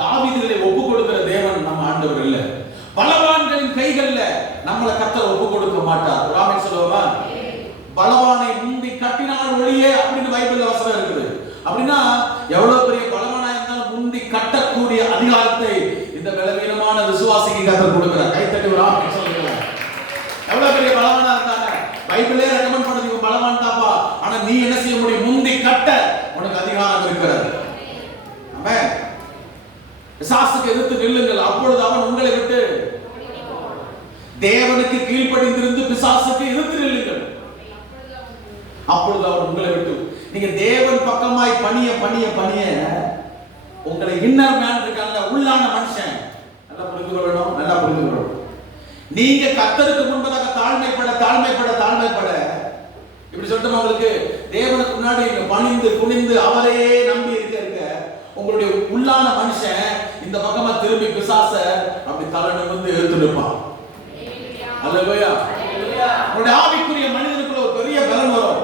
தாவீதுகளை ஒப்பு கொடுக்கிற தேவன் நம்ம ஆண்டவர் இல்ல. பலவான்களின் கைகள்ல நம்மளை கர்த்தர் ஒப்பு கொடுக்க மாட்டார். ராமே சொல்லுவா, பலவானை முந்தி கட்டினால் ஒளியே அப்படின்னு பைபிள்ல வசனம் இருக்குது. அப்படின்னா எவ்வளவு பெரிய பலவானா இருந்தாலும் முந்தி கட்டக்கூடிய அதிகாரத்தை இந்த பலவீனமான விசுவாசிக்கு கர்த்தர் கொடுக்கிறார். கைத்தட்டி ஒரு ஆமென் சொல்லுங்க. எவ்வளவு பெரிய பலவானா இருந்தாங்க, பைபிளே ரெக்கமெண்ட் பண்ணுது இவன் பலவான் தாப்பா. ஆனா நீ என்ன செய்ய முடியும்? முந்தி கட்ட உனக்கு அதிகாரம் இருக்கிறது. ஆமென். பிசாசுக்கு எதிர்த்து நில்லுங்கள், அப்பொழுது அவன் உங்களை விட்டு. தேவனுக்கு கீழ்ப்படிந்திருந்து பிசாசுக்கு எதிர்த்து நில்லுங்கள், அப்பொழுது அவன் உங்களை விட்டு. நீங்க தேவன் பக்கமாய் பணிய பணிய பணிய உங்களை இன்னர் மேன் இருக்காங்க, உள்ளான மனுஷன் நல்லா புரிந்து கொள்ளணும், நல்லா புரிந்து கொள்ளணும். நீங்க கர்த்தருக்கு முன்பதாக தாழ்மைப்பட தாழ்மைப்பட தாழ்மைப்பட, இப்படி சொல்லிட்டு உங்களுக்கு தேவனுக்கு முன்னாடி பணிந்து குனிந்து அவரையே நம்பி இருக்க உங்களுடைய உள்ளான மனுஷன் இந்த பக்கமா திரும்பி பிசாச அப்படி தலை நிமிர்ந்து எடுத்து நிற்பான். அல்லேலூயா. உங்களுடைய ஆவிக்குரிய மனிதனுக்குள்ள ஒரு பெரிய பலம் வரும்.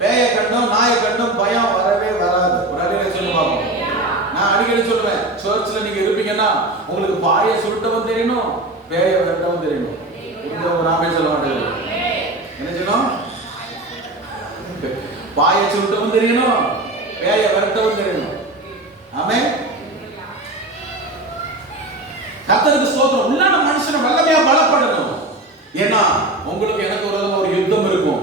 பேய கண்டம் நாய கண்டம் பயம் வரவே வராது. ஒரு அடிக்கடி சொல்லுவாங்க, நான் அடிக்கடி சொல்லுவேன், சர்ச்சில் நீங்க இருப்பீங்கன்னா உங்களுக்கு பாய சுருட்டவும் தெரியணும், பேய விரட்டவும் தெரியணும். ஒரு ஆமே சொல்ல மாட்டேன், என்ன சொல்லணும்? பாய சுருட்டவும் தெரியணும், பேய விரட்டவும் தெரியணும். ஆமே. கர்த்தருக்கு ஸ்தோத்திரம். உள்ளான மனுஷனை வல்லமையா பலப்படணும். ஏன்னா உங்களுக்கு எனக்கு ஒரு யுத்தம் இருக்கும்,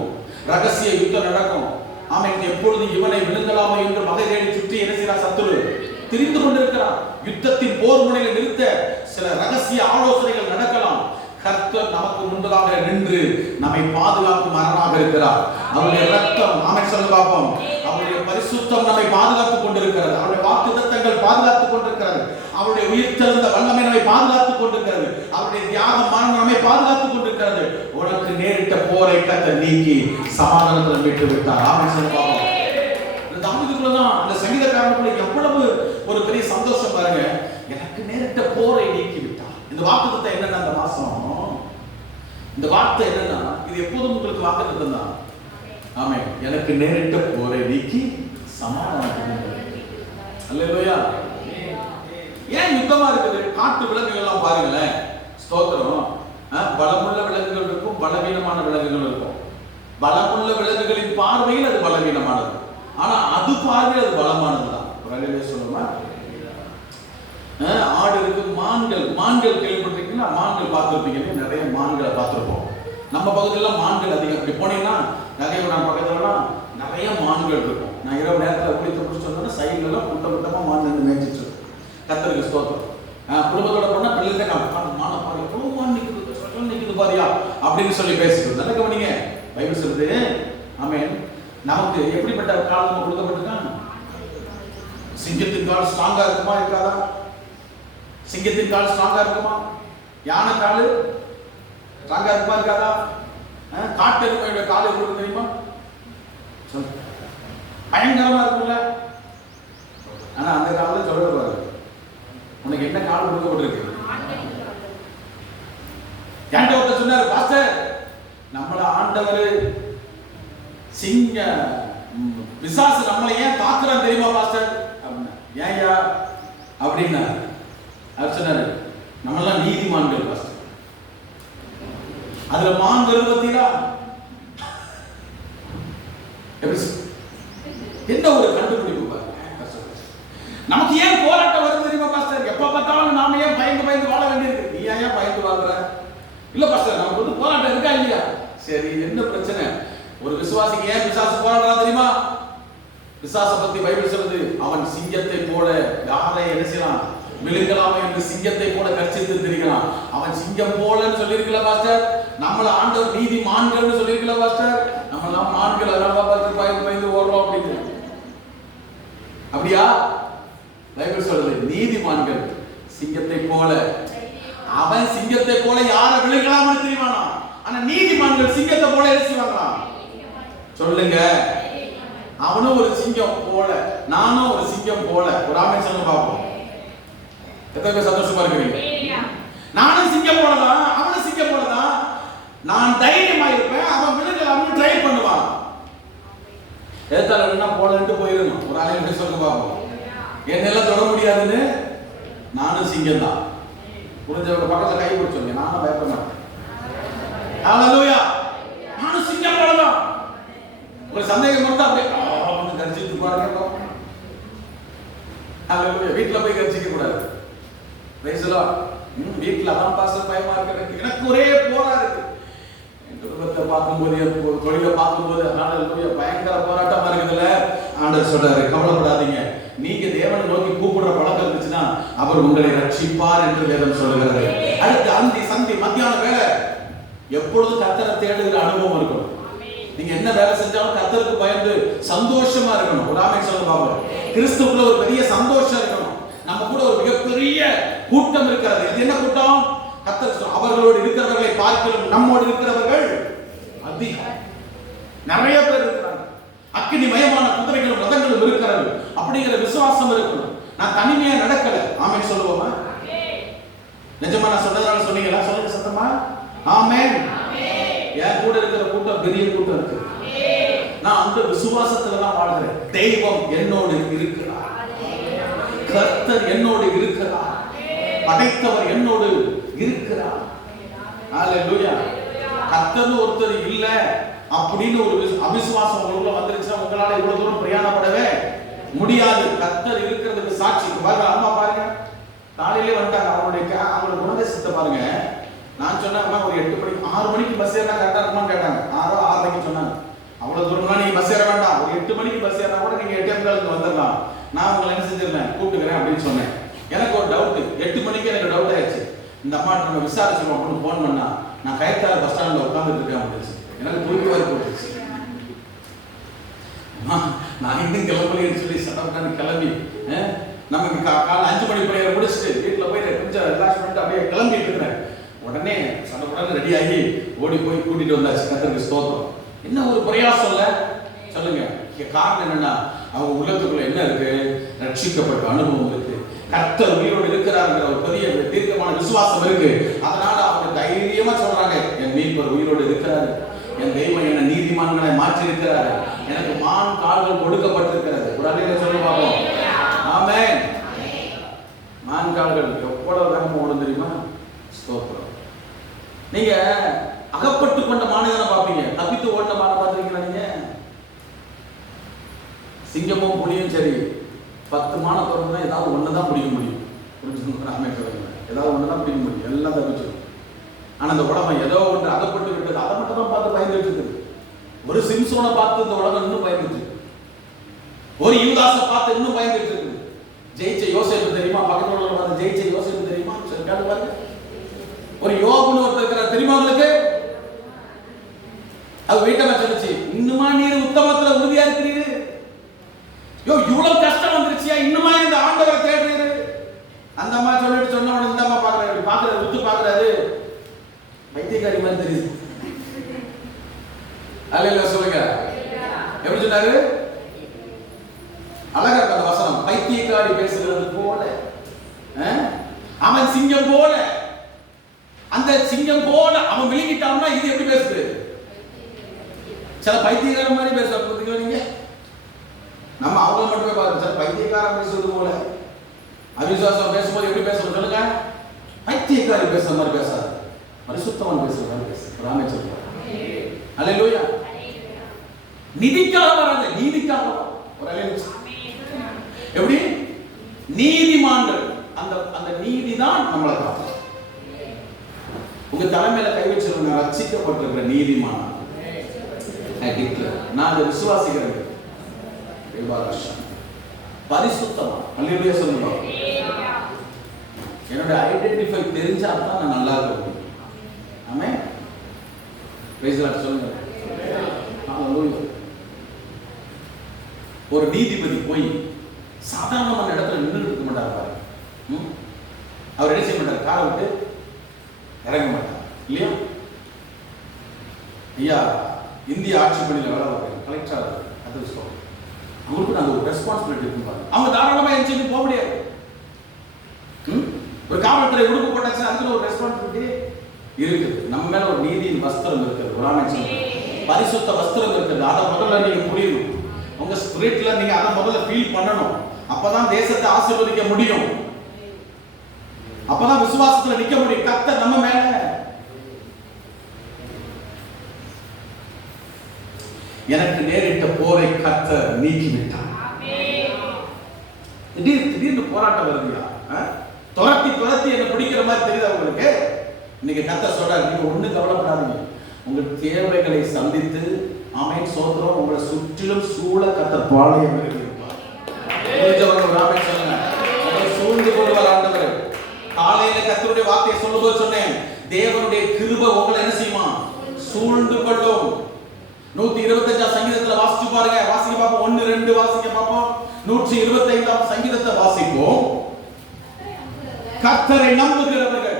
ரகசிய யுத்தம் நடக்கும். ஆமென். எப்பொழுது இவனை விழுங்கலாமோ என்று மகை தேடி சுற்றி என்ன செய்யறா? சத்துரு திரிந்து கொண்டிருக்கிறான். யுத்தத்தின் போர் முனையில் நிறுத்த சில ரகசிய ஆலோசனைகள் நடக்கலாம். கர்த்தர் நமக்கு முன்பதாக நின்று நம்மை பாதுகாக்கும் அரணாக இருக்கிறார். அவருடைய ரத்தம், ஆமென் சொல்ல பாப்போம், அவருடைய பரிசுத்தம் நம்மை பாதுகாத்துக் கொண்டிருக்கிறது. அவருடைய வாக்குத்தத்தங்கள் பாதுகாத்துக் கொண்டிருக்கிறது. அவருடைய உயிர்த்தெழுந்த வல்லமை நம்மை பாதுகாத்துக் கொண்டிருக்கிறது. அவருடைய தியாக மரணம் நம்மை பாதுகாத்துக் கொண்டிருக்கிறது. உனக்கு நேரிட்ட போரை கர்த்தர் நீக்கி சமாதானத்தை மீட்டு விட்டார். ஆமென் சொல்ல பாப்போம். இந்த தாவீதுக்குள்ளதான் அந்த சங்கீதக்காரனுக்குள்ள எவ்வளவு ஒரு பெரிய சந்தோஷம் பாருங்க. எனக்கு நேரிட்ட போரை நீக்கி விட்டார். இந்த வாக்குத்தத்தம் என்னன்னா, அந்த மாசம் இந்த வார்த்தை என்னன்னா, இது எப்போதும் உங்களுக்கு வாக்குத்தத்தம் தான். ஆமென். எனக்கு நேரிட்ட போரை நீக்கி சமாதானம். அல்லேலூயா. ஏன் யுத்தமா இருக்குது? காட்டு விலங்குகள் எல்லாம் பாருங்களேன், ஸ்தோத்திரம். பலமுள்ள விலங்குகள் இருக்கும், பலவீனமான விலங்குகள் இருக்கும். பலமுள்ள விலங்குகளின் பார்வையில் அது பலவீனமானது, ஆனா அது பார்வையில் அது பலமானதுதான். ஒரு சொல்லுமா, ஆடு இருக்கு, மான்கள் கேள்விப்பட்டிருக்கீங்களா? மான்கள் பார்த்துருப்பீங்க, நிறைய மான்களை பார்த்துருப்போம். நம்ம பகுதியில் மான்கள் அதிகம். இப்படி போனீங்கன்னா நகையோட பக்கத்துலலாம் நிறைய மான்கள் இருக்கும். நான் இரவு நேரத்தில் குளித்து முடிச்சுட்டு வந்தோன்னா சைட்லலாம் கூட்டமாக மான் வந்து மேய்ச்சிட்டு இருக்கும். கர்த்தருக்கு ஸ்தோத்திரம். குடும்பத்தோட போனா பிள்ளைங்க மானை பாரு, எவ்வளோ மான் நிற்குது பாரியா அப்படின்னு சொல்லி பேசிட்டு நல்ல கவனிங்க. பைபிள் சொல்லுது, ஆமென், நமக்கு எப்படிப்பட்ட காலம் கொடுக்கப்பட்டிருக்காங்க? சிங்கத்தின் கால் ஸ்ட்ராங்கா இருக்குமா இருக்காதா? சிங்கத்தின் கால் ஸ்ட்ராங்கா இருக்குமா? யானை கால் ஸ்ட்ராங்கா இருக்குமா இருக்காதா? காட்டு எருமையோட கால் எப்படி தெரியுமா? பயங்கரமா இருக்குல்ல. ஆனா அந்த காலம் சொல்ல பாரு, உனக்கு என்ன கால் கொடுக்கப்பட்டிருக்கு? ஏன்டா சொன்னாரு பாஸ்டர், நம்மள ஆண்டவர் சிங்க பிசாசு நம்மளை ஏன் தாக்குறான் தெரியுமா பாஸ்டர் அப்படின்னா, ஏன்யா அப்படின்னா அவர் சொன்னாரு, நம்மளாம் நீதிமான்கள் பாஸ்டர். அதுல மான் பத்தியா என்ன ஒரு கண்டுபிடிப்பு பாருங்க. நமக்கு ஏன் போராட்டம் வருது தெரியுமா பாஸ்டர்? எப்ப பார்த்தாலும் நாம ஏன் பயந்து வாழ வேண்டியிருக்கு? நீ ஏன் பயந்து வாழ்ற? இல்ல பாஸ்டர், நமக்கு வந்து போராட்டம் இருக்கா இல்லையா? சரி, என்ன பிரச்சனை? ஒரு விசுவாசிக்கு ஏன் பிசாசு போராடுறான் தெரியுமா? பிசாச பத்தி பைபிள் சொல்லுது, அவன் சிங்கத்தை போல யாரை என்ன செய்யலாம்? விழுங்கலாமா என்று சிங்கத்தை போல கர்ச்சித்து திரிகிறான். அவன் சிங்கம் போலன்னு சொல்லியிருக்கல பாஸ்டர். நம்மள ஆண்டவர் நீதி மான்கள்னு சொல்லியிருக்கல பாஸ்டர். நம்மளாம் மான்கள், அதனால பார்த்து பயந்து ஓடுறோம் அப்படின்னு. அப்படியா? பைபிள் சொல்லுது நீதிமான்கள் சிங்கத்தை போல. அவன் சிங்கத்தை போல யாரை விழுங்கலாம்னு தெரியுமானா? ஆனா நீதிமான்கள் சிங்கத்தை போல என்ன செய்வாங்களா? சொல்லுங்க. அவனும் ஒரு சிங்கம் போல, நானும் ஒரு சிங்கம் போல. ஒரு ஆமென் சொல்லுங்க பாப்போம். எத்தனை பேர் சந்தோஷமா இருக்கிறீங்க? நானும் சிங்கம் போலதான், அவனும் சிங்கம் போலதான். நான் தைரியமா இருப்பேன், அவன் விழுங்கலாம்னு ட்ரை பண்ணுவான். எதால என்ன போலன்ட்டு போயிருங்க. ஒரு ஆளை எப்படி சொல்லுங்க பாப்போம். என்னெல்லாம் தொட முடியாதுன்னு நானும் சிங்கம் தான். புரிஞ்சவங்க பக்கத்துல கை பிடிச்சோங்க, நானும் பயப்பட மாட்டேன். ஹalleluya. நானும் சிங்கம் போலதான். ஒரு சந்தேகம் வந்தா அப்படியே கர்ஜித்து பாருங்க. ஹalleluya. வீட்ல போய் கர்ஜிக்க கூடாது. Price the Lord. வீட்ல அதான் பாஸ்டர் பயமா இருக்கு, எனக்கு ஒரே போரா இருக்கு. குடும்பத்தை பார்க்கும்போது, தொழிலை பார்க்கும்போது ஹalleluya பயங்கர போராட்டமா இருக்குதுல்ல. ஆண்டவர் சொல்றாரு, கவலைப்படாதீங்க, நீங்க தேவனை நோக்கி கூப்பிடுற பழக்கம் இருந்துச்சுன்னா அவர் உங்களை ரட்சிப்பார் என்று வேதம் சொல்லுகிறது. அடுத்து அந்தி சந்தி மத்தியான வேலை எப்பொழுதும் கர்த்தரை தேடுகிற அனுபவம் இருக்கணும். நீங்க என்ன வேலை செஞ்சாலும் கர்த்தருக்கு பயந்து சந்தோஷமா இருக்கணும். ஒரு ஆமென் சொல்லுங்க பாப்போம். கிறிஸ்துவுக்குள்ள ஒரு பெரிய சந்தோஷம் இருக்கணும். நம்ம கூட ஒரு மிகப்பெரிய கூட்டம் இருக்கிறது. இது என்ன கூட்டம்? கர்த்தர் அவர்களோடு இருக்கிறவர்களை பார்க்கிறோம், நம்மோடு இருக்கிறவர்கள் அதிகம், நிறைய பேர் இருக்கிறாங்க. அக்கினிமயமான குதிரைகளும் ரதங்களும் இருக்கிறது. அப்படிங்கிற விசுவாசம் இருக்கணும். நான் தனிமையா நடக்கல. ஆமென் சொல்லுவோமா? நிஜமா நான் சொன்னதால சொன்னீங்களா? சொல்லுங்க சத்தமா. ஆமென். என் கூட இருக்கிற கூட்டம் பெரிய கூட்டம் இருக்கு. நான் அந்த விசுவாசத்துல தான் வாழ்கிறேன். தெய்வம் என்னோடு இருக்கிறார், கர்த்தர் என்னோடு இருக்கிறார், படைத்தவர் என்னோடு இருக்கிறார். ஹalleluya. கர்த்தர் ஒருத்தர் இல்ல அப்படின்னு ஒரு அவிசுவாசம் உங்களுக்குள்ள வந்துருச்சுன்னா உங்களால இவ்வளவு தூரம் பிரயாணப்படவே முடியாது. கர்த்தர் இருக்கிறதுக்கு சாட்சி பாருங்க. அம்மா பாருங்க, காலையிலே வந்துட்டாங்க. அவங்களுடைய குணதேசத்தை பாருங்க. நான் சொன்னேன், ஒரு 8 மணிக்கு 6 மணிக்கு பஸ் ஏறினா கரெக்டா இருக்குமான்னு கேட்டாங்க. 6:30 சொன்னாங்க. அவ்வளவு தூரம்னா நீங்க பஸ் ஏற வேண்டாம், ஒரு 8 மணிக்கு பஸ் ஏறினா கூட நீங்க 8:15 வந்துடலாம். நான் உங்களை என்ன செஞ்சிருந்தேன், கூப்பிட்டுக்கிறேன் அப்படின்னு சொன்னேன். எனக்கு ஒரு டவுட், 8 மணிக்கு எனக்கு டவுட் ஆயிடுச்சு. இந்த அம்மாட்ட நம்ம விசாரிச்சிருவோம் அப்படின்னு போன் பண்ணா, நான் கயத்தாறு பஸ் ஸ்டாண்ட்ல உட்காந்துட்டு இருக்கேன் அப்படின்னு எனக்கு தூக்கி வர போட்டுச்சு. நான் இன்னும் கிளம்பலைன்னு சொல்லி சடவுக்கான்னு கிளம்பி நமக்கு காலை 5 மணி பிரேயர் முடிச்சுட்டு வீட்டில் போய் கொஞ்சம் ரிலாக்ஸ் பண்ணிட்டு அப்படியே கிளம்பிட்டு இருக்கிறேன். உடனே சடவுடனே ரெடி ஆகி ஓடி போய் கூட்டிட்டு வந்தாச்சு. கர்த்தருக்கு ஸ்தோத்திரம். என்ன ஒரு பிரயாசம் இல்ல சொல்லுங்க. காரணம் என்னன்னா அவங்க உள்ளத்துக்குள்ள என்ன இருக்கு? ரட்சிக்கப்பட்ட அனுபவம் இருக்கு, கர்த்தர் உயிரோடு இருக்கிறாருங்கிற ஒரு பெரிய தீர்க்கமான விசுவாசம் இருக்கு. அதனால அவங்க தைரியமா சொல்றாங்க, என் மீட்பர் உயிரோடு இருக்கிறாரு, என் தெய்வம் என்ன நீதிமான்களை மாற்றி இருக்கிறாரு, எனக்கு மான் கால்கள் கொடுக்கப்பட்டிருக்கிறது. ஒரு அலையில சொல்லி பார்ப்போம். ஆமென். மான் கால்கள் எவ்வளவு வேகமா ஓடும் தெரியுமா? ஸ்தோத்திரம். நீங்க அகப்பட்டு கொண்ட மானை தானே பார்ப்பீங்க, தப்பித்து ஓடின மானை பார்த்துருக்கீங்களா? நீங்க சிங்கமும் புலியும் சரி 10 மான திறந்தா ஏதாவது ஒண்ணுதான் பிடிக்க முடியும். புரிஞ்சுக்கணும். ஏதாவது ஒண்ணுதான் பிடிக்க முடியும், எல்லாம் தப்பிச்சிடும். ஆனா அந்த உலகம் ஏதோ ஒன்று அகப்பட்டு விட்டது, அதை மட்டும் தான் பார்த்து பயந்துட்டு இருக்குது. ஒரு சிம்சோனை பார்த்து இந்த உலகம் இன்னும் பயந்துட்டு, ஒரு யூதாசை பார்த்து இன்னும் பயந்துட்டு இருக்குது. ஜெயிச்ச யோசேப்பு தெரியுமா? பக்கத்துல உள்ள ஜெயிச்ச யோசேப்பு தெரியுமா? கேட்டு பாருங்க. ஒரு யோபுன்னு ஒருத்தர் இருக்கிறார் தெரியுமா உங்களுக்கு? அது வீட்டை சொல்லுச்சு, இன்னுமா நீர் உத்தமத்துல உறுதியா இருக்கிறீரு? இவ்வளவு கஷ்டம் வந்துருச்சியா, இன்னுமா இந்த ஆண்டவரை தேடுறீரு? அந்த அம்மா சொல்லிட்டு சொன்ன உடனே இந்த அம்மா பாக்குறாரு, பாக்குறாரு, உத்து பாக்குறாரு, பைத்தியக்காரி மாதிரி தெரியுது. அல்லேலூயா சொல்லுங்க. எப்படி சொன்னாரு? அழகா அந்த வசனம், பைத்தியக்காரி பேசுகிறது போல, அவன் சிங்கம் போல, அந்த சிங்கம் போல அவன் விழுங்கிட்டான்னா இது எப்படி பேசுது? சில பைத்தியக்கார மாதிரி பேசுறீங்க நீங்க. நம்ம அவங்கள மட்டுமே பாருங்க. சார் பைத்தியக்காரன் பேசுறது போல, அவிசுவாசம் பேசும்போது எப்படி பேசணும் சொல்லுங்க? பைத்தியக்காரி பேசுற மாதிரி பேசாது, பரிசுத்தவன் பேசுற மாதிரி பேசு. ராமே சொல்றார். அல்லேலூயா. நிதிக்காக வராது, நீதிக்காக வரும். ஒரு அல்லேலூயா. எப்படி? நீதிமான்கள், அந்த அந்த நீதி தான் நம்மளை காப்பாற்றும். உங்க தலைமையில கை வச்சிருக்க ரட்சிக்கப்பட்டிருக்கிற நீதிமான நான் அதை விசுவாசிக்கிறேன். பரிசுத்தமா அல்லேலூயா சொல்லுங்க. என்னோட ஐடென்டிஃபை தெரிஞ்சா தான் நான் நல்லா இருக்க. ஆமென். பிரைஸ் தி லார்ட் சொல்லுங்க. ஹalleluya. ஒரு நீதிபதி போய் சாதாரணமான இடத்துல நின்றுட்டு இருக்க மாட்டார் பாருங்க. அவர் என்ன செய்ய மாட்டார்? காரை விட்டு இறங்க மாட்டார் இல்லையா? ஐயா இந்திய ஆட்சி பணியில் வேலை பார்க்குறேன், கலெக்டர், அது சொல்றேன், அவங்களுக்கு அந்த ஒரு ரெஸ்பான்சிபிலிட்டி இருக்கும் பாருங்க. அவங்க தாராளமா என்ஜின் போக முடியாது. ஒரு காவல்துறை உடுப்பு போட்டாச்சுன்னா அதுக்கு ஒரு ரெஸ்பான்சிபிலிட்டி இருக்குது. நம்ம மேல ஒரு நீதியின் வஸ்திரம் இருக்குது, ஒரு ஆணையம் பரிசுத்த வஸ்திரம் இருக்குது. அதை முதல்ல நீங்க புரியணும். உங்க ஸ்பிரிட்ல நீங்க அதை முதல்ல ஃபீல் பண்ணணும். அப்பதான் தேசத்தை ஆசீர்வதிக்க முடியும். அப்பதான் விசுவாசத்துல நிக்க முடியும். கர்த்தர் நம்ம மேல. எனக்கு நேரிட்ட போரை கர்த்தர் நீக்கிவிட்டார். திடீர்னு போராட்டம் வருதுயா, துரத்தி என்ன பிடிக்கிற மாதிரி தெரியுது உங்களுக்கு. இன்னைக்கு கர்த்தர் சொல்றாரு, நீங்க ஒண்ணு கவலைப்படாதீங்க, உங்கள் தேவைகளை சந்தித்து ஆமென் சோத்திரம் உங்களை சுற்றிலும் சூழ கர்த்தர் பாளையம் இருப்பார். புரிஞ்சவங்க ஆமென் சொல்லுங்க. உங்களை சூழ்ந்து கொள்வார் ஆண்டவர். காலையில கர்த்தருடைய வார்த்தையை சொல்லும்போது சொன்னேன், தேவனுடைய கிருபை உங்களை என்ன செய்யுமா? சூழ்ந்து கொள்ளும். 125 சங்கீதத்துல வாசிச்சு பாருங்க. வாசிக்க பாப்போம். 1 2 வாசிக்க பாப்போம். 125 சங்கீதத்தை வாசிப்போம். கர்த்தரை நம்புகிறவர்கள்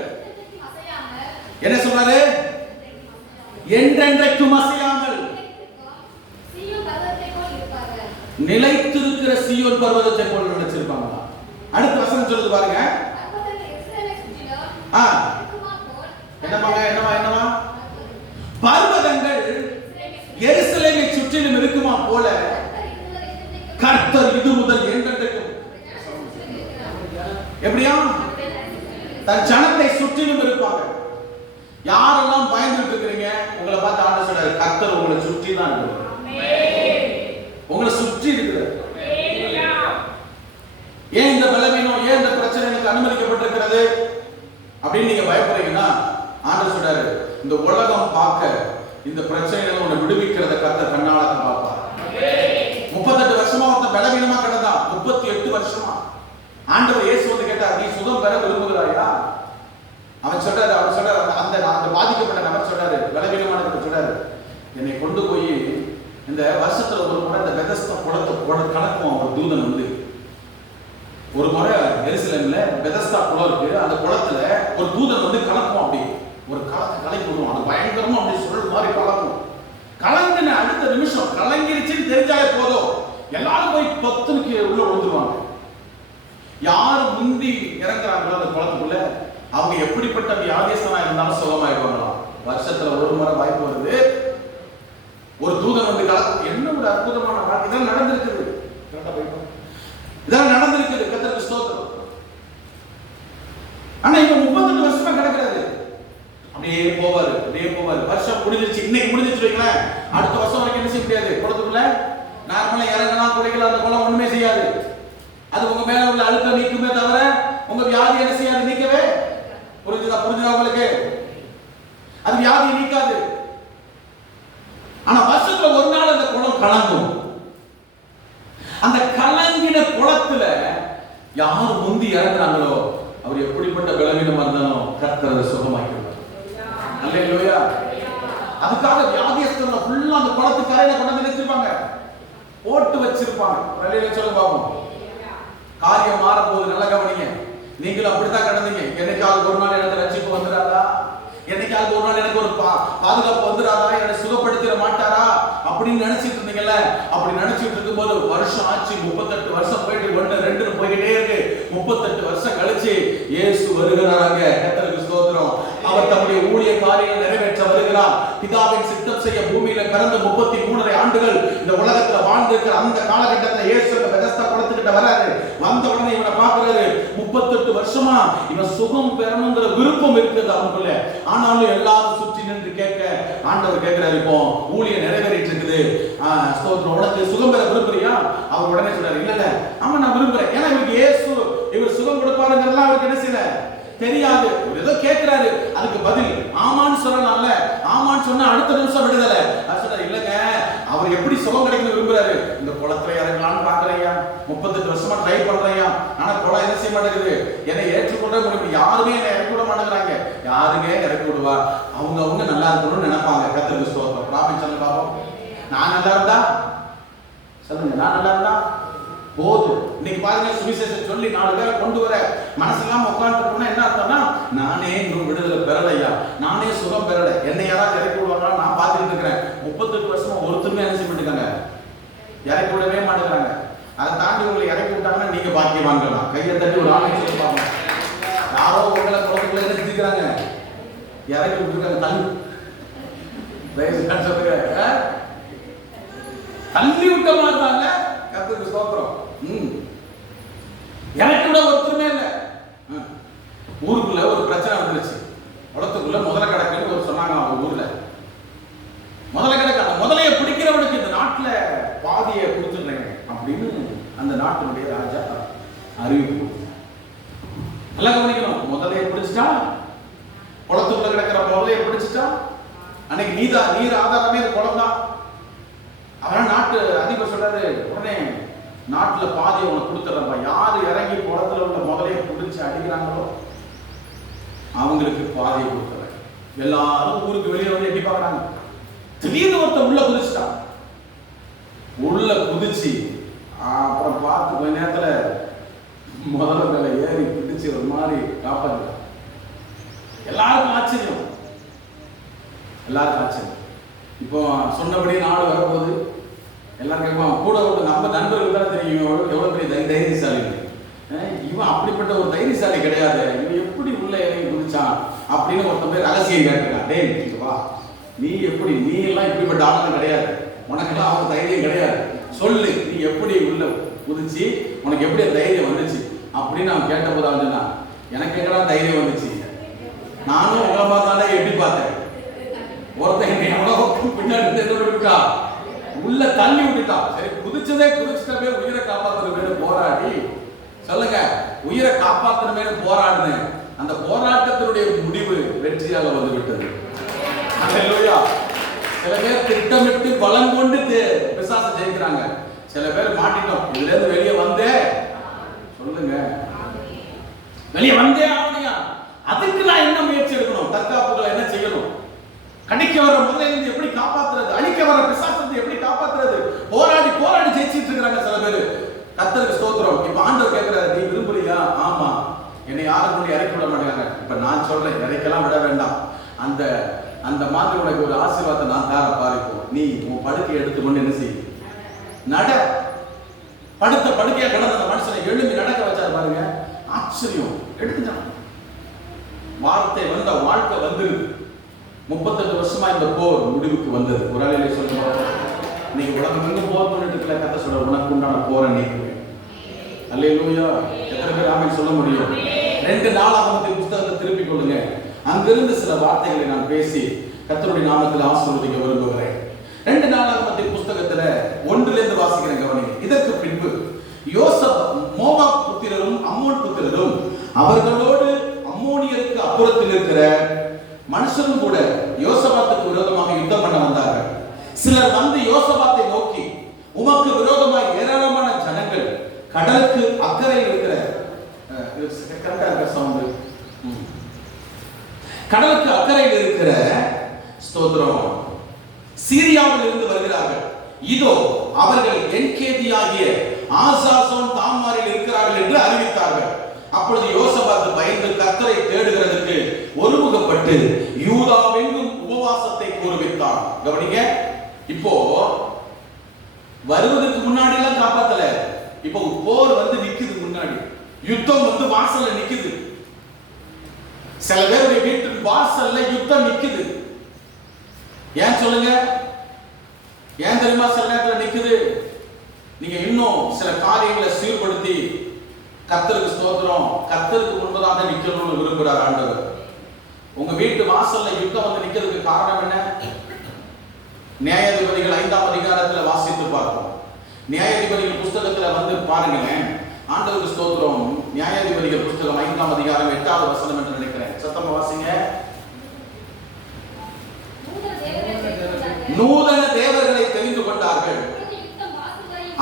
என்ன சொல்றாரு? என்றென்றைக்கும் அசையாமல் நிலைத்திருக்கிற சீயோன் பர்வதத்தை போல நினைச்சிருப்பாங்க. அடுத்த வசனம் சொல்லுது பாருங்க. என்னமா பர்வதங்கள் எருசலேமை சுற்றிலும் இருக்குமா போல கர்த்தர் இது முதல் என்றென்றைக்கும் எப்படியா தன் ஜனத்தை சுற்றிலும் இருப்பாங்க. யாரெல்லாம் பயந்துட்டு இருக்கிறீங்க, உங்களை பார்த்து ஆண்டவர் சொல்றாரு, கர்த்தர் உங்களை சுற்றி தான் இருக்கிறார். உங்களை சுற்றி இருக்கிறார். ஏன் இந்த பலவீனம், ஏன் இந்த பிரச்சனை எனக்கு அனுமதிக்கப்பட்டிருக்கிறது அப்படின்னு நீங்க பயப்படுறீங்கன்னா, ஆண்டவர் சொல்றாரு, இந்த உலகம் பார்க்க இந்த பிரச்சனைகளை உன்னை விடுவிக்கிறத கர்த்தர் கண்ணால பார்ப்பார். 38 வருஷமா ஒருத்தன் பலவீனமா கிடந்தான். 38 வருஷமா ஆண்டவர் இயேசு வந்து கேட்டார், நீ சுகம் பெற விரும்புகிறாயா? அவன் சொல்றாரு அந்த பாதிக்கப்பட்ட நபர் சொல்றாரு, பலவீனமானவர் சொல்றாரு, என்னை கொண்டு போய் இந்த வருஷத்துல ஒரு முறை இந்த பெதஸ்தா குளத்தை கலக்குவோம். ஒரு தூதன் வந்து ஒரு முறை எருசலேம்ல பெதஸ்தா குளம் இருக்கு, அந்த குளத்துல ஒரு தூதன் வந்து கலக்கும். அப்படி ஒரு கலக்கி விடுவோம். அது பயங்கரமா அப்படி சொல்ற மாதிரி கலக்கும். கலங்கின அடுத்த நிமிஷம் கலங்கிருச்சுன்னு தெரிஞ்சாலே போதும், எல்லாரும் போய் பத்துனுக்கு உள்ள விழுந்துருவாங்க. யாரு முந்தி இறங்குறாங்களோ அந்த குளத்துக்குள்ள, அவங்க எப்படிப்பட்ட வியாதியஸ்தனா இருந்தாலும் சுகமாயிடுவாங்களாம். வருஷத்துல ஒரு முறை வாய்ப்பு வருது, ஒரு தூதன் வந்து கலக்கும். என்ன ஒரு அற்புதமான வாழ்க்கை. இதெல்லாம் நடந்திருக்குது. கர்த்தருக்கு ஸ்தோத்திரம். ஆனா இப்ப 38 வருஷமா கிடக்கிறாரு. அப்படியே போவாரு. வருஷம் முடிஞ்சிருச்சு. இன்னைக்கு முடிஞ்சிச்சு வைங்களேன், அடுத்த வருஷம் வரைக்கும் என்ன செய்ய முடியாது. குளத்துக்குள்ள நார்மலா இறங்கலாம், குடிக்கலாம், அந்த குளம் ஒண்ணுமே செய்யாது. அது உங்க மேல உள்ள அழுத்தம் நீக்குமே தவிர உங்க வியாதி என்ன செய்யாது, நீக்கவே. புரிஞ்சுதா உங்களுக்கு? அது வியாதியை நீக்காது. ஆனா வருஷத்துல ஒரு நாள் அந்த குளம் கலங்கும். அந்த கலங்கின குளத்துல யார் முந்தி இறங்குறாங்களோ அவர் எப்படிப்பட்ட பலவீனமா இருந்தாலும் கர்த்தர் சுகமாக்கிடுவார். அல்லேலூயா. அதுக்காக வியாதியஸ்தர்கள் ஃபுல்லா அந்த குளத்து கரையில கொண்டு வந்து வச்சிருப்பாங்க, போட்டு வச்சிருப்பாங்க. வெளியில சொல்ல பாப்போம். காரியம் மாற போகுது, நல்லா கவனிங்க. நீங்களும் அப்படித்தான் கடந்தீங்க. என்னைக்காவது ஒரு நாள் எனக்கு ரட்சிப்பு வந்துடாதா, என்னைக்காவது ஒரு நாள் எனக்கு ஒரு பாதுகாப்பு வந்துடாதா, என்னை சுகப்படுத்திட மாட்டாரா அப்படின்னு நினைச்சிட்டு இருந்தீங்கல்ல. அப்படி நினைச்சிட்டு இருக்கும்போது வருஷம் ஆச்சு, 38 வருஷம் போயிட்டு 1 2 போய்கிட்டே இருக்கு. 38 வருஷம் கழிச்சு இயேசு வருகிறாங்க. கர்த்தருக்கு ஸ்தோத்திரம். அவர் தம்முடைய ஊழிய காரியங்களை நிறைவேற்ற வருகிறார். பிதாவின் சித்தம் செய்ய பூமியில பிறந்த 33 ஆண்டுகள் இந்த உலகத்துல வாழ்ந்திருக்கிற அந்த காலகட்டத்தில் இயேசு பெதஸ்தா குளத்துக்கிட்ட வராரு. வந்த உடனே இவனை பார்க்கிறாரு. 38 வருஷமா இவன் சுகம் பெறணுங்கிற விருப்பம் இருக்குது அவனுக்குள்ள. ஆனாலும் எல்லாரும் சுற்றி நின்று கேட்க ஆண்டவர் கேட்கிறாரு, இப்போ ஊழிய நிறைவேறிட்டு இருக்குது, ஸ்தோத்திரம், உனக்கு சுகம் பெற விரும்புறியா? அவர் உடனே சொல்றாரு, இல்ல ஆமா நான் விரும்புறேன். ஏன்னா இவருக்கு இயேசு இவர் சுகம் கொடுப்பாருங்கிறதெல்லாம் அவருக்கு என்ன செய்யல தெரியாது. ஏதோ கேட்கிறாரு, அதுக்கு பதில் ஆமான்னு சொல்லலாம்ல. ஆமான்னு சொன்னா அடுத்த நிமிஷம் விடுதலை. சொல்றாரு, இல்லங்க அவர் எப்படி சுகம் கிடைக்கணும் விரும்புறாரு. இந்த குளத்துல இறங்கலாம்னு பாக்குறையா, 38 வருஷமா ட்ரை பண்றையா, ஆனா குளம் என்ன செய்ய மாட்டேங்குது, என்னை ஏற்றுக்கொள்ள முடியும். யாருமே என்னை இறக்கி விட மாட்டேங்கிறாங்க. யாருங்க இறக்கி விடுவா? அவங்க நல்லா இருக்கணும்னு நினைப்பாங்க. கர்த்தருக்கு ஸ்தோத்திரம். ராமன் சொல்லுங்க பாப்போம். நான் நல்லா இருந்தா சொல்லுங்க, நான் நல்லா இருந்தா போதும். இன்னைக்கு பாருங்க, சுவிசேஷம் சொல்லி 4 பேரை கொண்டு வர மனசெல்லாம் உட்காந்துருக்கோம்னா என்ன அர்த்தம்னா, நானே இன்னும் விடுதலை பெறலையா, நானே சுகம் பெறலை, என்னை யாராவது இறக்கி விடுவாங்க நான் பார்த்துட்டு இருக்கிறேன். 38 வருஷமா ஒருத்தருமே என்ன செய்ய மாட்டேங்காங்க, இறக்கி விடவே மாட்டேங்கிறாங்க. அதை தாண்டி உங்களை இறக்கி விட்டாங்கன்னா நீங்க பாக்கியம் வாங்கலாம். கையை தட்டி ஒரு ஆணை சொல்லுவாங்க. யாரோ உங்களை குளத்துக்குள்ள என்ன செஞ்சுக்கிறாங்க, இறக்கி விட்டுருக்காங்க. தள்ளி விட்ட மாட்டாங்க. கர்த்தருக்கு ஸ்தோத்திரம். எனக்கு விட ஒருத்தருமே இல்லை. ஊர் நல்லா கவனிக்கணும். முதலையை பிடிச்சிட்டா, குளத்துக்குள்ள கிடக்கிற முதலையை பிடிச்சிட்டா, அன்னைக்கு நீர் ஆதாரமே அது குளம் தான். அவன் நாட்டு அதிபர் சொல்றாரு, உடனே நாட்டுல பாதி அவனுக்கு கொடுத்துட்றப்பா, யாரு இறங்கி குளத்துல உள்ள முதலையை பிடிச்சி அடிக்கிறாங்களோ அவங்களுக்கு பாதியை கொடுத்துறேன். எல்லாரும் ஊருக்கு வெளியே வந்து எட்டி பார்க்கறாங்க. திடீர்னு ஒருத்தன் உள்ள குதிச்சுட்டான். உள்ள குதிச்சு அப்புறம் பார்த்து கொஞ்ச நேரத்துல முதல்ல ஏறி பிடிச்சு ஒரு மாதிரி காப்பாற்ற. எல்லாருக்கும் ஆச்சரியம். இப்போ சொன்னபடி நாடு வரப்போகுது. எல்லாரும் கேட்பான், கூட ஒரு நம்ம நண்பர்கள் தான் தெரியும் எவ்வளவு பெரிய தைரியசாலி. இவன் அப்படிப்பட்ட ஒரு தைரியசாலி கிடையாது, இவன் எப்படி உள்ள இறங்கி குதிச்சான் அப்படின்னு ஒருத்தன் பேர் ரகசியம் கேட்கிறான். டேய் வா, நீ எப்படி, நீ எல்லாம் இப்படிப்பட்ட ஆளுநர் கிடையாது, உனக்கெல்லாம் அவன் தைரியம் கிடையாது, சொல்லு நீ எப்படி உள்ள குதிச்சு, உனக்கு எப்படி தைரியம் வந்துச்சு அப்படின்னு அவன் கேட்ட போது அவன், எனக்கு எங்கடா தைரியம் வந்துச்சு, நானும் உங்களை பார்த்தாலே எட்டி பார்த்தேன், ஒருத்தன் என்னை எவ்வளோ பின்னாடி விட்டா, உள்ள தள்ளி விட்டுட்டான். சரி, குதிச்சதே உயிரை காப்பாற்றுற போராடி, சொல்லுங்க, உயிரை காப்பாற்றுற போராடுனேன். அந்த போராட்டத்தினுடைய முடிவு வெற்றியாக வந்து விட்டது. சில பேர் திட்டமிட்டு பலம் கொண்டு பிசாசை ஜெயிக்கிறாங்க. சில பேர் மாட்டிட்டோம். இதுல இருந்து வெளியே வந்தே, சொல்லுங்க, வெளியே வந்தே ஆகலையா? அதுக்கு நான் என்ன முயற்சி எடுக்கணும்? தற்காப்புகளை என்ன செய்யணும்? கடிக்க வர முதலிலிருந்து எப்படி காப்பாத்துறது? அழிக்க வர பிசாசத்தை எப்படி காப்பாத்துறது? போராடி போராடி ஜெயிச்சிட்டு இருக்கிறாங்க சில பேர். கர்த்தருக்கு ஸ்தோத்திரம். இப்ப ஆண்டவர் கேட்கிறாரு, நீ விரும்புறியா? ஆமா. என்னை யாரும் கொண்டு இறக்கி விட மாட்டாங்க. இப்ப நான் சொல்றேன், இறக்கலாம் விட வேண்டாம். அந்த அந்த மாதிரி உனக்கு ஒரு ஆசீர்வாதத்தை நான் தார பாருப்போம். நீ உன் படுக்கையை எடுத்துக்கொண்டு என்ன செய்ய, நட. படுத்த படுக்கையா கிடந்த அந்த மனுஷனை எழும்பி நடக்க வச்சாரு பாருங்க. ஆச்சரியம். எடுத்துட்டான். வார்த்தை வந்த வாழ்க்கை வந்துருது. 38 வருஷமா இந்த போர் முடிவுக்கு வந்தது. ஒரு ஆளிலே சொல்லுவாங்க, நீங்க உலகம் எங்க போர் பண்ணிட்டு இருக்கல, கதை சொல்ற உனக்கு உண்டான போரை நீக்குவேன். அல்லேலூயா. எத்தனை பேர் ஆமென் சொல்ல முடியும்? 2 நாளாகமத்தின் புத்தகத்தை திருப்பிக் கொள்ளுங்க. அங்கிருந்து சில வார்த்தைகளை நான் பேசி கர்த்தருடைய நாமத்தில் ஆசீர்வதிக்க விரும்புகிறேன். 2 நாளாகமத்தின் புத்தகத்துல 1லிருந்து வாசிக்கிறேன், கவனிங்க. இதற்கு பின்பு யோசப் மோவாப் புத்திரரும் அம்மோன் புத்திரரும் அவர்களோடு அம்மோனியருக்கு அப்புறத்தில் இருக்கிற மனுஷரும் கூட யோசபாத்துக்கு விரோதமாக யுத்தம் பண்ண வந்தார்கள். சிலர் வந்து யோசபாத்தை நோக்கி, உமக்கு விரோதமாக ஏராளமான ஜனங்கள் கடலுக்கு அக்கறையில் இருக்கிற கடலுக்கு அக்கறையில் இருக்கிற ஸ்தோத்திரம் சீரியாவில் இருந்து வருகிறார்கள். இதோ அவர்கள் என்கேதியாகிய ஆசாசோன் தாமாரில் இருக்கிறார்கள் என்று அறிவித்தார்கள். அப்பொழுது யோசபாத் பயந்து கர்த்தரை தேடுகிறதுக்கு ஒருமுகப்பட்டு யூதாவெங்கும் உபவாசத்தை கூறுவித்தார். கவனிங்க, இப்போ வருவதற்கு முன்னாடி எல்லாம் காப்பாத்தல. இப்போ போர் வந்து நிக்குது, முன்னாடி யுத்தம் வந்து வாசல்ல நிக்குது. சில பேருடைய வீட்டு வாசல்ல யுத்தம் நிக்குது. ஏன் சொல்லுங்க? ஏன் தெரியுமா சில நேரத்தில் நிக்குது? நீங்க இன்னும் சில காரியங்களை சீர்படுத்தி கர்த்தருக்கு ஸ்தோத்திரம், கர்த்தருக்கு முன்பதாக நிக்கணும்னு விரும்புகிறார் ஆண்டவர். உங்க வீட்டு வாசல்ல யுத்தம் வந்து நிக்கிறதுக்கு காரணம் என்ன? நியாயாதிபதிகள் 5ஆம் அதிகாரத்துல வாசித்து பார்ப்போம். நியாயாதிபதிகள் புஸ்தகத்துல வந்து பாருங்க, ஆண்டவருக்கு ஸ்தோத்திரம். நியாயாதிபதிகள் புஸ்தகம் 5ஆம் அதிகாரம் 8வது வசனம் என்று நினைக்கிறேன். சத்தமா வாசிங்க. நூதன தேவர்களை தெரிந்து கொண்டார்கள்,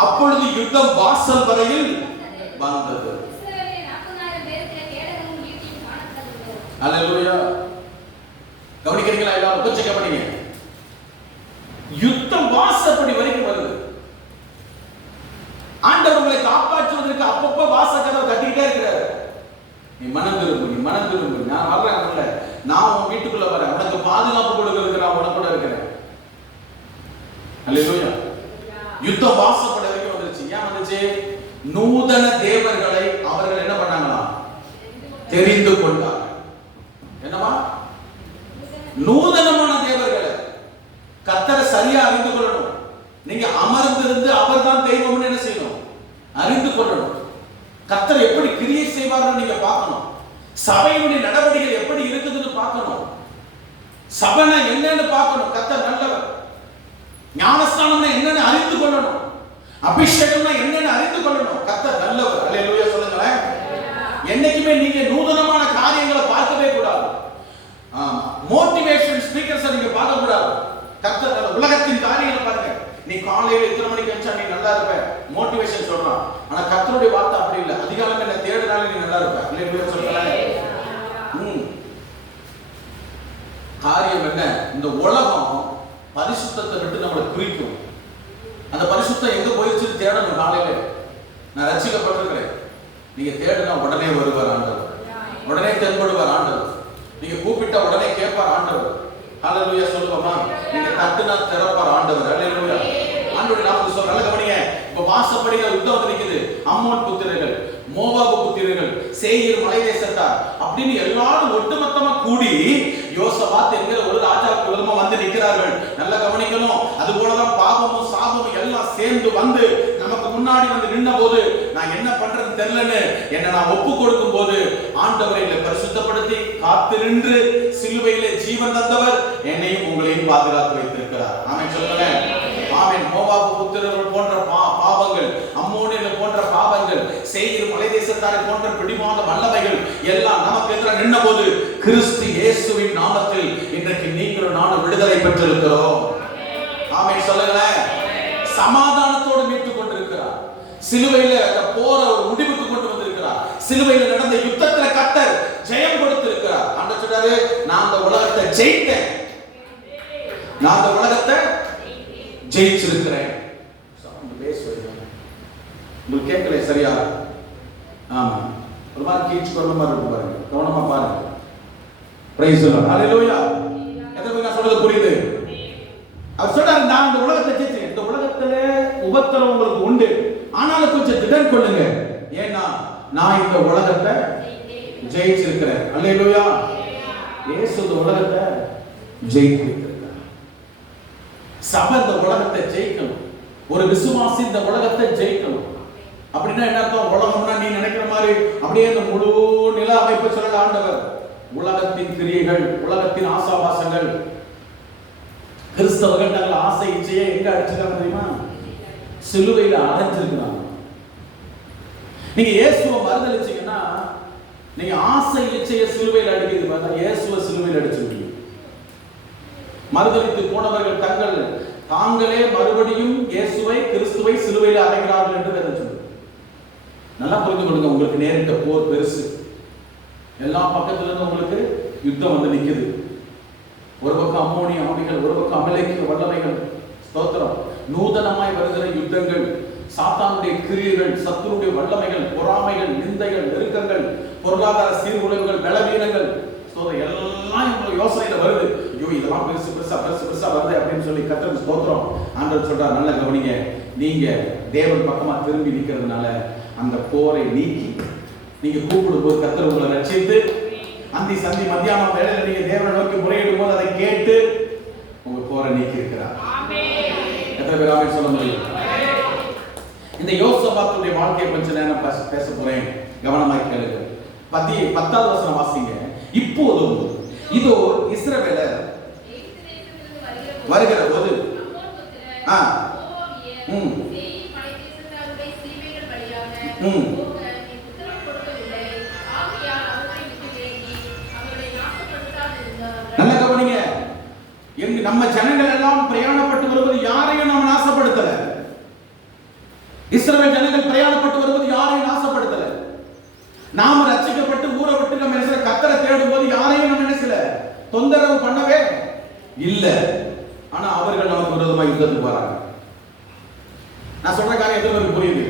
அப்பொழுது யுத்தம் வாசல் வரையில் வந்தது. அல்லேலூயா. கவனிக்கிறீங்களா? எல்லாரும் கொஞ்சம் கவனிங்க. யுத்தம் வாசப்படி வரைக்கும் வருது. ஆண்டவர் உங்களை காப்பாற்றுவதற்கு அப்பப்ப வாசக்கதவை தட்டிக்கிட்டே இருக்கிறாரு. நீ மனம் திரும்பு, நீ மனம் திரும்பு. நான் வர்றேன், நான் உன் வீட்டுக்குள்ள வரேன், உனக்கு பாதுகாப்பு கொடுக்கிறதுக்கு நான் உனக்கு கூட இருக்கிறேன். அல்லேலூயா. யுத்தம் வாசப்படி வரைக்கும் வந்துருச்சு. ஏன் வந்துச்சு? நூதன தேவர்களை அவர்கள் என்ன பண்ணாங்களா? தெரிந்து கொண்டார்கள். என்னவா? நூதனமான தேவர்களை. கர்த்தரை சரியா அறிந்து கொள்ளணும். நீங்க அமர்ந்திருந்து அவர்தான் தெய்வம்னு என்ன செய்யணும்? அறிந்து கொள்ளணும். கர்த்தர் எப்படி கிரியை செய்வார்னு நீங்க பார்க்கணும். சபையினுடைய நடவடிக்கைகள் எப்படி இருக்குதுன்னு பார்க்கணும். சபைனா என்னன்னு பார்க்கணும். கர்த்தர் நல்லவர். ஞானஸ்நானம்னா என்னன்னு அறிந்து கொள்ளணும். அபிஷேகம்னா என்னன்னு அறிந்து கொள்ளணும். கர்த்தர் நல்லவர். அல்லேலூயா சொல்லுங்களேன். என்னைக்கு இனிமே நீங்க நூதனமான காரியங்களை பார்க்கவே கூடாது. மோட்டிவேஷன் ஸ்பீக்கர்ஸ் நீங்க பார்க்க கூடாது. கர்த்தர் உலகத்தின் காரியங்களை பாருங்க. நீ காலையில எத்தனை மணிக்கு எந்திரா நீ நல்லா இருப்ப, மோட்டிவேஷன் சொல்றான். ஆனா கர்த்தருடைய வார்த்தை அப்படி இல்லை. அதிகாலமே என்ன தேடுனாலே நீ நல்லா இருப்ப. அல்லேலூயா சொல்றேன். காரியம் என்ன? இந்த உலகம் பரிசுத்தத்தை விட்டு நம்மளை குறிக்கும். அந்த பரிசுத்தம் எங்க போயிடுச்சுன்னு தேடணும். காலையில நான் ரட்சிக்கப்பட்டிருக்கிறேன், நீங்க தேடுனா உடனே வருவார் ஆண்டவர், உடனே தென்படுவார் ஆண்டவர். நீங்க கூப்பிட்டா உடனே கேட்பார் ஆண்டவர். ஹல்லேலூயா சொல்லுவோமா? நீங்க தட்டுனா திறப்பார் ஆண்டவர். ஹல்லேலூயா. ஆண்டவர் நாமத்துக்கு சொல்ற. நல்ல கவனிங்க. இப்ப வாசப்படியில யுத்தம் வந்து நிக்குது. அம்மோன் புத்திரர்கள், மோவாபு புத்திரர்கள், சேயீர் மலை தேசத்தார் அப்படின்னு எல்லாரும் ஒட்டுமொத்தமா கூடி யோசபாத் என்கிற ஒரு ராஜா குலமா வந்து நிற்கிறார்கள். நல்ல கவனிக்கணும். அது போலதான் பாவமும் சாபமும் எல்லாம் சேர்ந்து வந்து நமக்கு முன்னாடி வந்து நின்ன போது நான் என்ன பண்றது தெரியலன்னு என்ன நான் ஒப்பு கொடுக்கும் போது ஆண்டவரை பரிசுத்தப்படுத்தி காத்து நின்று சிலுவையிலே ஜீவன் தந்தவர் என்னையும் உங்களையும் பாதுகாத்து வைத்திருக்கிறார். ஆமென் சொல்லுங்க. ஆமென். மோவாபு புத்திரர்கள் போன்ற பாவங்கள், அம்மோனியர்கள் போன்ற பாவங்கள், சேயீர் மலை தேசத்தாரை போன்ற பிடிவாத வல்லமைகள் எல்லாம் நமக்கு எதிராக நின்ன போது கிறிஸ்து இயேசுவின் நாமத்தில் இன்றைக்கு நீங்களும் நானும் விடுதலை பெற்றிருக்கிறோம். ஆமென் சொல்லுங்களேன். சமாதானத்தோடு மீட்டுக் கொண்டிருக்கிறார். சிலுவையில போற ஒரு முடிவுக்கு கொண்டு வந்திருக்கிறார். சிலுவையில நடந்த யுத்தத்துல கர்த்தர் ஜெயம் கொடுத்திருக்கிறார். ஆண்டவர் சொல்றாரு, நான் இந்த உலகத்தை ஜெயித்தேன், நான் இந்த உலகத்தை ஜெயிச்சிருக்கிறேன். உங்களுக்கு கேட்கல சரியா? ஆமா, ஒரு மாதிரி கீழ்ச்சி கொண்ட மாதிரி இருக்கு பாருங்க. கவனமா பாருங்க. Praise the lord. ஹalleluya. எதை நான் சொல்றது புரியுது? அவர் சொல்றாரு, நான் இந்த உலகத்தை ஜெயிச்சேன். இந்த உலகத்துல உபத்திரவம் உங்களுக்கு உண்டு, ஆனாலும் கொஞ்சம் திடன் கொள்ளுங்க. ஏன்னா நான் இந்த உலகத்தை ஜெயிச்சிருக்கிறேன். ஹalleluya. இயேசு இந்த உலகத்தை ஜெயித்திருக்கிறார். சபை இந்த உலகத்தை ஜெயிக்கணும். ஒரு விசுவாசி இந்த உலகத்தை ஜெயிக்கணும். அப்படின்னா என்ன அர்த்தம்? உலகம்னா நீ நினைக்கிற மாதிரி அப்படியே இந்த முழு நில அமைப்பு சொல்ல ஆண்டவர். உலகத்தின் கிரியைகள், உலகத்தின் ஆசாபாசங்கள், கிறிஸ்தவர்கள் தங்கள் ஆசை இச்சையை எங்க அடிச்சிருக்காங்க தெரியுமா? சிலுவையில அடைஞ்சிருக்கிறாங்க. நீங்க இயேசுவை மறுதலிச்சீங்கன்னா நீங்க ஆசை இச்சையை சிலுவையில் அடிக்கிறது பார்த்தா இயேசுவை சிலுவையில் அடிச்சிருக்கீங்க. மறுதலித்து போனவர்கள் தாங்களே மறுபடியும் இயேசுவை கிறிஸ்துவை சிலுவையில் அறைகிறார்கள் என்று வேதம் சொல்லுது. நல்லா புரிந்து கொள்ளுங்க. உங்களுக்கு நேரிட்ட போர் பெருசு. எல்லா பக்கத்துல இருந்து உங்களுக்கு யுத்தம் வந்து நிக்குது. ஒரு பக்கம் அம்மோனிய ஆவிகள், ஒரு பக்கம் அமலேக்கிய வல்லமைகள். ஸ்தோத்திரம். நூதனமாய் வருகிற யுத்தங்கள், சாத்தானுடைய கிரியைகள், சத்துருடைய வல்லமைகள், பொறாமைகள், நிந்தைகள், நெருக்கங்கள், பொருளாதார சீர்குலைவுகள், பலவீனங்கள், எல்லாம் உங்களுக்கு யோசனையில வருது. ஐயோ இதெல்லாம் பெருசு பெருசா பெருசு பெருசா வருது அப்படின்னு சொல்லி கர்த்தருக்கு ஸ்தோத்திரம். ஆண்டவர் சொல்றார், நல்ல கவனிங்க. நீங்க தேவன் பக்கமா திரும்பி நிக்கிறதுனால அந்த போரை நீக்கி நீங்க கூப்பிடும் போது கர்த்தர் உங்களை ரட்சித்து அந்தி சந்தி மத்தியானம் வேளையில நீங்க தேவனை நோக்கி முறையிடும் போது அதை கேட்டு உங்க போரை நீக்கி இருக்கிறார். எத்தனை பேர் ஆமென் சொல்ல முடியும்? இந்த யோசபாத்துடைய வாழ்க்கையை கொஞ்சம் நேரம் பேச போறேன். கவனமாக கேளுங்க. 10வது வசனம் வாசிங்க. இப்போதும் இதோ இஸ்ரவேலர் வருகிற போது நல்ல கவனிங்க. நம்ம ஜனங்கள் எல்லாம் பிரயாணப்பட்டு வருவது யாரையும் நாம் நாசப்படுத்தல. இஸ்ரவேல் ஜனங்கள் பிரயாணப்பட்டு வருவது யாரையும் நாசப்படுத்தல. நாம ரட்சிக்கப்பட்டு ஊரை விட்டு நம்ம என்ன கர்த்தரை தேடும் போது யாரையும் நம்ம நினைச்சல தொந்தரவு பண்ணவே இல்ல. ஆனா அவர்கள் நமக்கு விரோதமாக யுத்தத்துக்கு வராங்க. நான் சொல்ற காரியம் எத்தனை பேருக்கு புரியுது?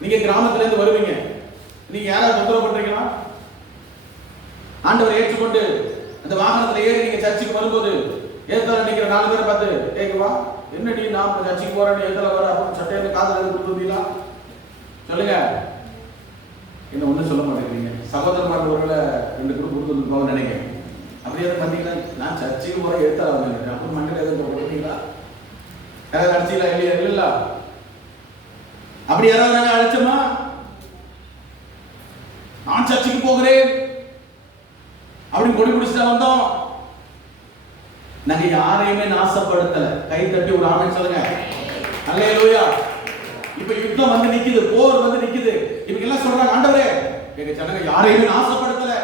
நீங்க கிராமத்துல இருந்து வருவீங்க, நீங்க யாராவது தொந்தரவு பண்றீங்களா? ஆண்டவரை ஏற்றுக்கொண்டு அந்த வாகனத்துல ஏறி நீங்க சர்ச்சுக்கு வரும்போது ஏத்தால நிக்கிற 4 பேரை பார்த்து கேக்குவா, என்னடி நான் சர்ச்சுக்கு போறேன்னு எதில் வர அப்படின்னு சட்டையில காதல் கொடுத்துருந்தீங்களா? சொல்லுங்க. என்ன ஒன்றும் சொல்ல மாட்டேங்கிறீங்க. சகோதரமாக ஒருவேளை 2 குரூப் கொடுத்துருக்கோம் நினைக்கிறேன். அப்படியே பார்த்தீங்களா, நான் சர்ச்சுக்கு போகிற எடுத்தால் வந்து அப்புறம் மண்ணில் எதுவும் கொடுத்தீங்களா? யாராவது அடிச்சிங்களா? இல்லையா? இல்லைல்ல. அப்படி யாராவது நாங்கள் அழைச்சோமா? நான் சர்ச்சுக்கு போகிறேன் அப்படின்னு கொடி பிடிச்சிட்டா வந்தோம். நாங்க யாரையுமே நாசப்படுத்தல. கை தட்டி ஒரு ஆமென் சொல்லுங்க. அல்லேலூயா. இப்ப யுத்தம் வந்து நிக்குது, போர் வந்து நிக்குது. இவங்க எல்லாம் சொல்றாங்க, ஆண்டவரே எங்க ஜனங்க யாரையுமே நாசப்படுத்தாது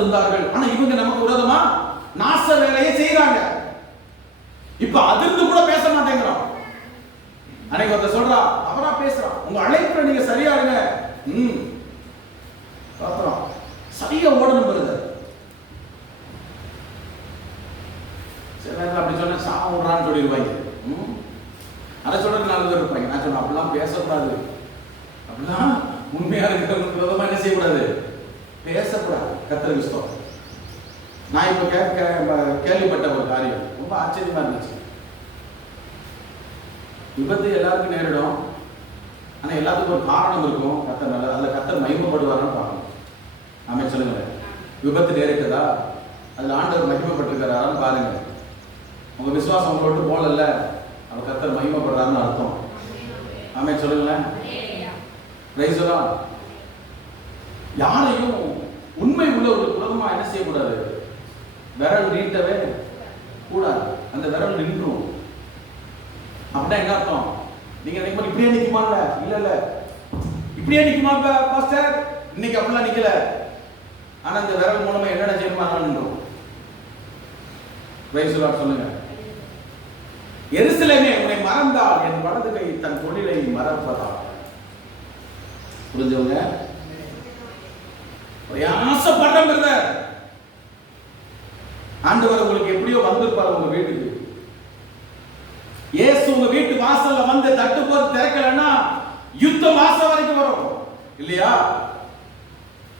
இருந்தார்கள். ஆனா இவங்க நமக்கு விரோதமா நாச வேலையை செய்யறாங்க. இப்ப அதிர்ந்து கூட பேச மாட்டேங்கிறோம். அன்னைக்கு ஒருத்தர் சொல்றா, அவரா பேசுறான், உங்க அழைப்புல நீங்க சரியா இருங்க, பாக்குறோம் சரியா ஓடணும் வருது. சில நேரம் அப்படி சொன்னா சாவுறான்னு சொல்லிடுவாங்க. அதை சொல்றது நாலு பேர் இருப்பாங்க. நான் சொன்னேன் அப்படிலாம் பேசக்கூடாது, அப்படிலாம் உண்மையா இருக்கிறவங்களுக்கு விரோதமா என்ன செய்யக்கூடாது, பேசக்கூடாது. கர்த்தருக்கு ஸ்தோத்திரம். நான் இப்ப கேள்விப்பட்ட ஒரு காரியம் ரொம்ப ஆச்சரியமா இருந்துச்சு. விபத்து எல்லாருக்கும் நேரிடும், ஆனா எல்லாத்துக்கும் ஒரு காரணம் இருக்கும். கர்த்தர் நல்ல அதுல கர்த்தர் மகிமைப்படுவார்னு பார்க்கணும். ஆமென் சொல்லுங்க. விபத்து நேரிட்டதா, அதுல ஆண்டவர் மகிமைப்பட்டிருக்கிறாரான்னு பாருங்க. உங்க விசுவாசம் உங்களை விட்டு போகல, அவர் கர்த்தர் மகிமைப்படுறாருன்னு அர்த்தம். ஆமென் சொல்லுங்களேன். Price the Lord. யாரையும் உண்மை உள்ளவர்களுக்கு விரோதமா என்ன செய்யக்கூடாது, விரல் நீட்டவே கூடாது. அந்த விரல் நின்றும். அப்படின்னா என்ன அர்த்தம்? நீங்க நினைக்கும் இப்படியே நிக்குமாங்க, இல்ல இப்படியே நிக்குமா பாஸ்டர், இன்னைக்கு அப்படிலாம் நிக்கல. ஆனா இந்த விரல் மூலமா என்னென்ன செய்யணுமா நின்றும். பிரைஸ் தி லார்ட் சொல்லுங்க. எருசலேமே உன்னை மறந்தால் என் வலது கை தன் தொழிலை மறப்பதா. புரிஞ்சவங்க? பிரயாசப்படுறேன் பிரதர். ஆண்டவர் உங்களுக்கு எப்படியோ வந்திருப்பார் உங்க வீட்டுக்கு. இயேசு உங்க வீட்டு வாசல்ல வந்து தட்டு போது திறக்கலன்னா யுத்தம் வாசல் வரைக்கும் வரும் இல்லையா?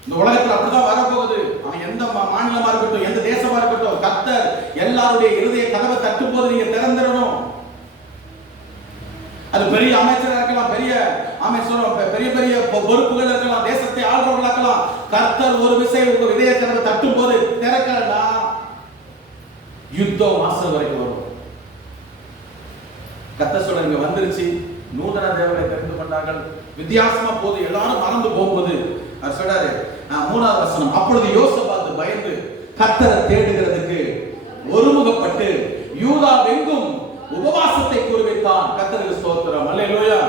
இந்த உலகத்துல அப்படிதான் வரப்போகுது. அவன் எந்த மாநிலமா இருக்கட்டும், எந்த தேசமா இருக்கட்டும், கர்த்தர் எல்லாருடைய இருதய கதவை தட்டும் போது நீங்க திறந்துடணும். அது பெரிய அமைச்சராக இருக்கலாம், பெரிய பெரிய பெரிய பொறுப்புகள் இருக்கலாம், தேசத்தை ஆள்றவர்களா இருக்கலாம். கர்த்தர் ஒரு விஷயம் உங்க இதய கதவை தட்டும் போது திறக்கலன்னா யுத்தம் வாசல் வரைக்கும் வரும். கர்த்தர் சொல்ல இங்க வந்துருச்சு. நூதன தேவனை தெரிந்து கொண்டார்கள். வித்தியாசமா போது எல்லாரும் மறந்து போகும்போது அவர் சொல்றாரு, 3வது வசனம், அப்பொழுது யோசபாத் பயந்து கர்த்தரை தேடுகிறதுக்கு ஒருமுகப்பட்டு யூதாவெங்கும் உபவாசத்தை குறிவைத்தான். கர்த்தருக்கு ஸ்தோத்திரம். அல்லேலூயா.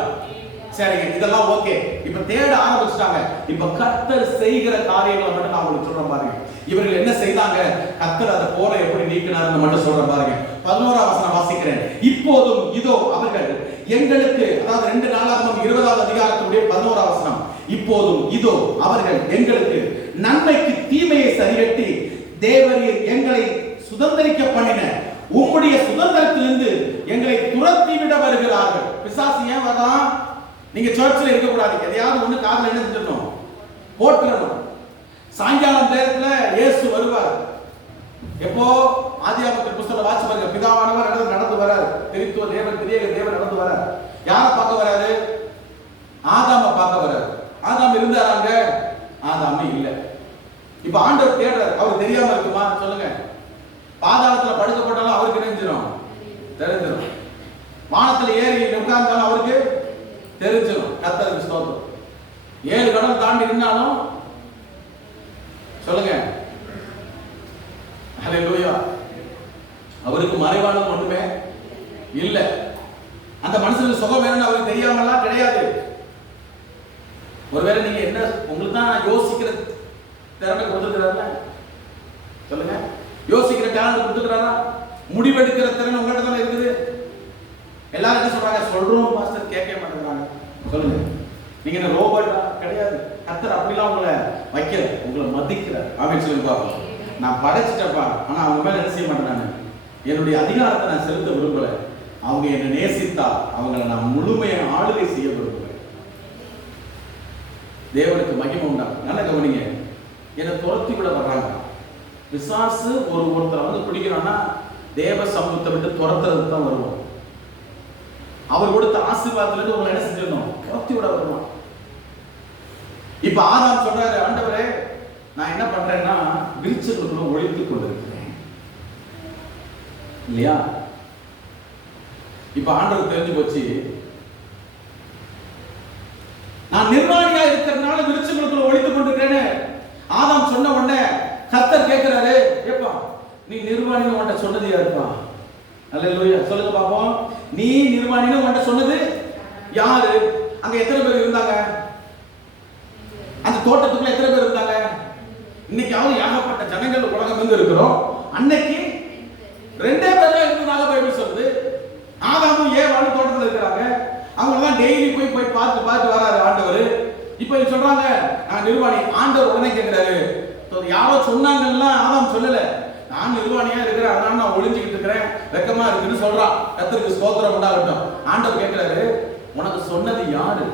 சரிங்க, இதெல்லாம் ஓகே. இப்ப தேட ஆரம்பிச்சிட்டாங்க. இப்ப கர்த்தர் செய்கிற காரியங்களை மட்டும் நான் உங்களுக்கு சொல்றேன் பாருங்க. இவர்கள் என்ன செய்தாங்க, கர்த்தர் அதை போல எப்படி நீக்கினார்னு மட்டும் சொல்றேன் பாருங்க. 11வது வசனம் வாசிக்கிறேன். இப்போதும் இதோ அவர்கள் எங்களுக்கு, அதாவது 2 நாளாகமம் 20வது அதிகாரத்துடைய 11வது வசனம், இப்போதும் இதோ அவர்கள் எங்களுக்கு நன்மைக்கு தீமையை சரிகட்டி தேவரீர் எங்களை சுதந்திரிக்க பண்ணின உம்முடைய சுதந்திரத்திலிருந்து எங்களை துரத்தி விட வருகிறார்கள். பிசாசு ஏன் வரான்? நீங்க சர்ச்சில் இருக்க கூடாது, எதையாவது ஒண்ணு காதுல என்ன செஞ்சிடணும், போட்டுறணும். சாயங்காலம் நேரத்துல இயேசு வருவார். எப்போ? ஆதியாகமத்தின் புத்தகத்தை வாசி பாருங்க. பிதாவானவர் நடந்து வராரு. திரித்துவ தேவன், திரியேக தேவன் நடந்து வராரு. யாரை பார்க்க வராரு? ஆதாம பார்க்க வராரு. ஆதாம் இருந்தாராங்க? ஆதாம் இல்ல. இப்ப ஆண்டவர் தேடுறாரு. அவருக்கு தெரியாம இருக்குமா சொல்லுங்க? பாதாளத்துல படுக்கப்பட்டாலும் அவருக்கு தெரிஞ்சிடும், தெரிஞ்சிடும். வானத்துல ஏறி உட்கார்ந்தாலும் அவருக்கு தெரிஞ்சிடும். கர்த்தருக்கு ஸ்தோத்திரம். 7 கடல் தாண்டி நின்னாலும் சொல்லுங்க ஹல்லேலூயா. அவருக்கு மறைவானது ஒண்ணுமே இல்ல. அந்த மனுஷனுக்கு சுகம் வேணும்னு அவருக்கு தெரியாமலாம் கிடையாது. ஒருவேளை நீங்க என்ன உங்களுக்கு தான் யோசிக்கிற திறமை கொடுத்துருக்கிறாருல சொல்லுங்க, யோசிக்கிற டேலண்ட் கொடுத்துக்கிறாரா? முடிவெடுக்கிற திறமை உங்கள்கிட்ட தானே இருக்குது. எல்லாரும் என்ன சொல்றாங்க, சொல்றோம் பாஸ்டர், கேட்க மாட்டேங்கிறாங்க. சொல்லுங்க, நீங்க என்ன ரோபோட்டா? கிடையாது. கர்த்தர் அப்படிலாம் உங்களை வைக்கல, உங்களை மதிக்கிறார். ஆமென் சொல்லுங்க பாப்போம். நான் படைச்சிட்டப்பா, ஆனா அவங்க மேல என்ன செய்ய மாட்டேன், நான் என்னுடைய அதிகாரத்தை நான் செலுத்த விரும்பல. அவங்க என்னை நேசித்தா அவங்களை நான் முழுமையை ஆளுகை செய்ய விரும்புகிறேன். தேவனுக்கு மகிமை உண்டாகும். நல்ல கவனிங்க, என்னை துரத்தி விட வர்றாங்க. பிசாசு ஒருத்தரை வந்து பிடிக்கிறான்னா தேவ சமூகத்தை விட்டு துரத்துறதுக்கு தான் வருவோம். அவர் கொடுத்த ஆசீர்வாதத்துல இருந்து உங்களை என்ன செஞ்சிடணும், துரத்தி விட வருவான். இப்ப ஆதாம் சொல்றாரு, ஆண்டவரே நான் என்ன பண்றேன்னா விருட்சங்களுக்குள்ள ஒளித்துக் கொண்டிருக்கிறேன் இல்லையா? இப்ப ஆண்டவர் தெரிஞ்சு போச்சு, நான் நிர்வாணியா இருக்கிறதுனால விருட்சங்களுக்குள்ள ஒளித்துக் கொண்டிருக்கிறேன்னு ஆதாம் சொன்ன உடனே கர்த்தர் கேட்கிறாரு, ஏப்பா நீ நிர்வாணின்னு உன்கிட்ட சொன்னது யாருப்பா? அல்லேலூயா சொல்லுங்க பாப்போம். நீ நிர்வாணின்னு உன்கிட்ட சொன்னது யாரு? அங்க எத்தனை பேர் இருந்தாங்க? தோட்டத்துக்குள்ள எத்தனை பேர் இருந்தாங்க? இன்னைக்காவது ஏகப்பட்ட ஜனங்கள் உலகம் எங்க இருக்கிறோம். அன்னைக்கு 2 பேர் தான் இருந்ததாக பைபிள் சொல்லுது. ஆதாமும் ஏவாளும் தோட்டத்தில் இருக்கிறாங்க. அவங்க தான் டெய்லி போய் பார்த்து வராரு ஆண்டவர். இப்போ சொல்றாங்க நான் நிர்வாணி. ஆண்டவர் உடனே கேட்கிறாரு, யாரோ சொன்னாங்கன்னா ஆதாம் சொல்லல, நான் நிர்வாணியா இருக்கிறேன், அதனால நான் ஒளிஞ்சுக்கிட்டு இருக்கிறேன், வெக்கமா இருக்குன்னு சொல்றான். கர்த்தருக்கு ஸ்தோத்திரம் உண்டாகட்டும். ஆண்டவர் கேட்கிறாரு, உனக்கு சொன்னது யாரு?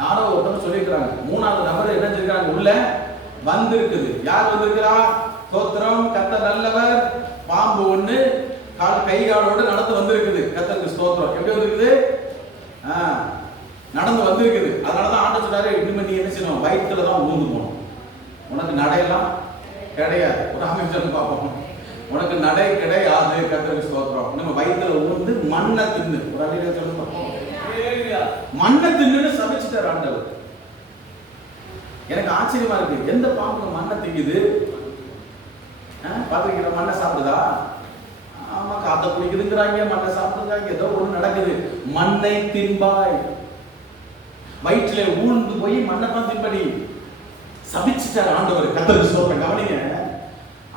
யாரோ ஒருத்தர் சொல்லியிருக்கிறாங்க. 3வது நபர் என்ன செஞ்சிருக்காங்க? உள்ள வந்திருக்குது. யார் வந்திருக்கிறா? ஸ்தோத்திரம். கர்த்தர் நல்லவர். பாம்பு ஒண்ணு கை காலோடு நடந்து வந்திருக்குது. கர்த்தருக்கு ஸ்தோத்திரம். எப்படி வந்திருக்குது? நடந்து வந்திருக்குது. அதனாலதான் ஆண்டவர் சொல்றாரு, இனிமே நீ என்ன செய்யணும்? வயிற்றுல தான் ஊந்து போகணும். உனக்கு நடையெல்லாம் கிடையாது. ஒரு அமைச்சர் பார்ப்போம், உனக்கு நடை கிடையாது. கர்த்தருக்கு ஸ்தோத்திரம். நம்ம வயிற்றுல ஊந்து மண்ணை தின்னு. ஒரு அழிவு சொல்லுங்க, மண்ணை தின்னு சமைச்சுட்டார் ஆண்டவர். எனக்கு ஆச்சரியமா இருக்கு, எந்த பாம்பு மண்ணை திங்குது? பாத்துக்கிற மண்ணை சாப்பிடுதா? ஆமா, காத்த குடிக்குதுங்கிறாங்க, மண்ணை சாப்பிடுறாங்க, ஏதோ ஒண்ணு நடக்குது. மண்ணை தின்பாய். வயிற்றுல ஊழ்ந்து போய் மண்ணை தான் தின்படி சபிச்சுட்டார் ஆண்டவர். கர்த்தருக்கு ஸ்தோத்திரம். கவனிங்க,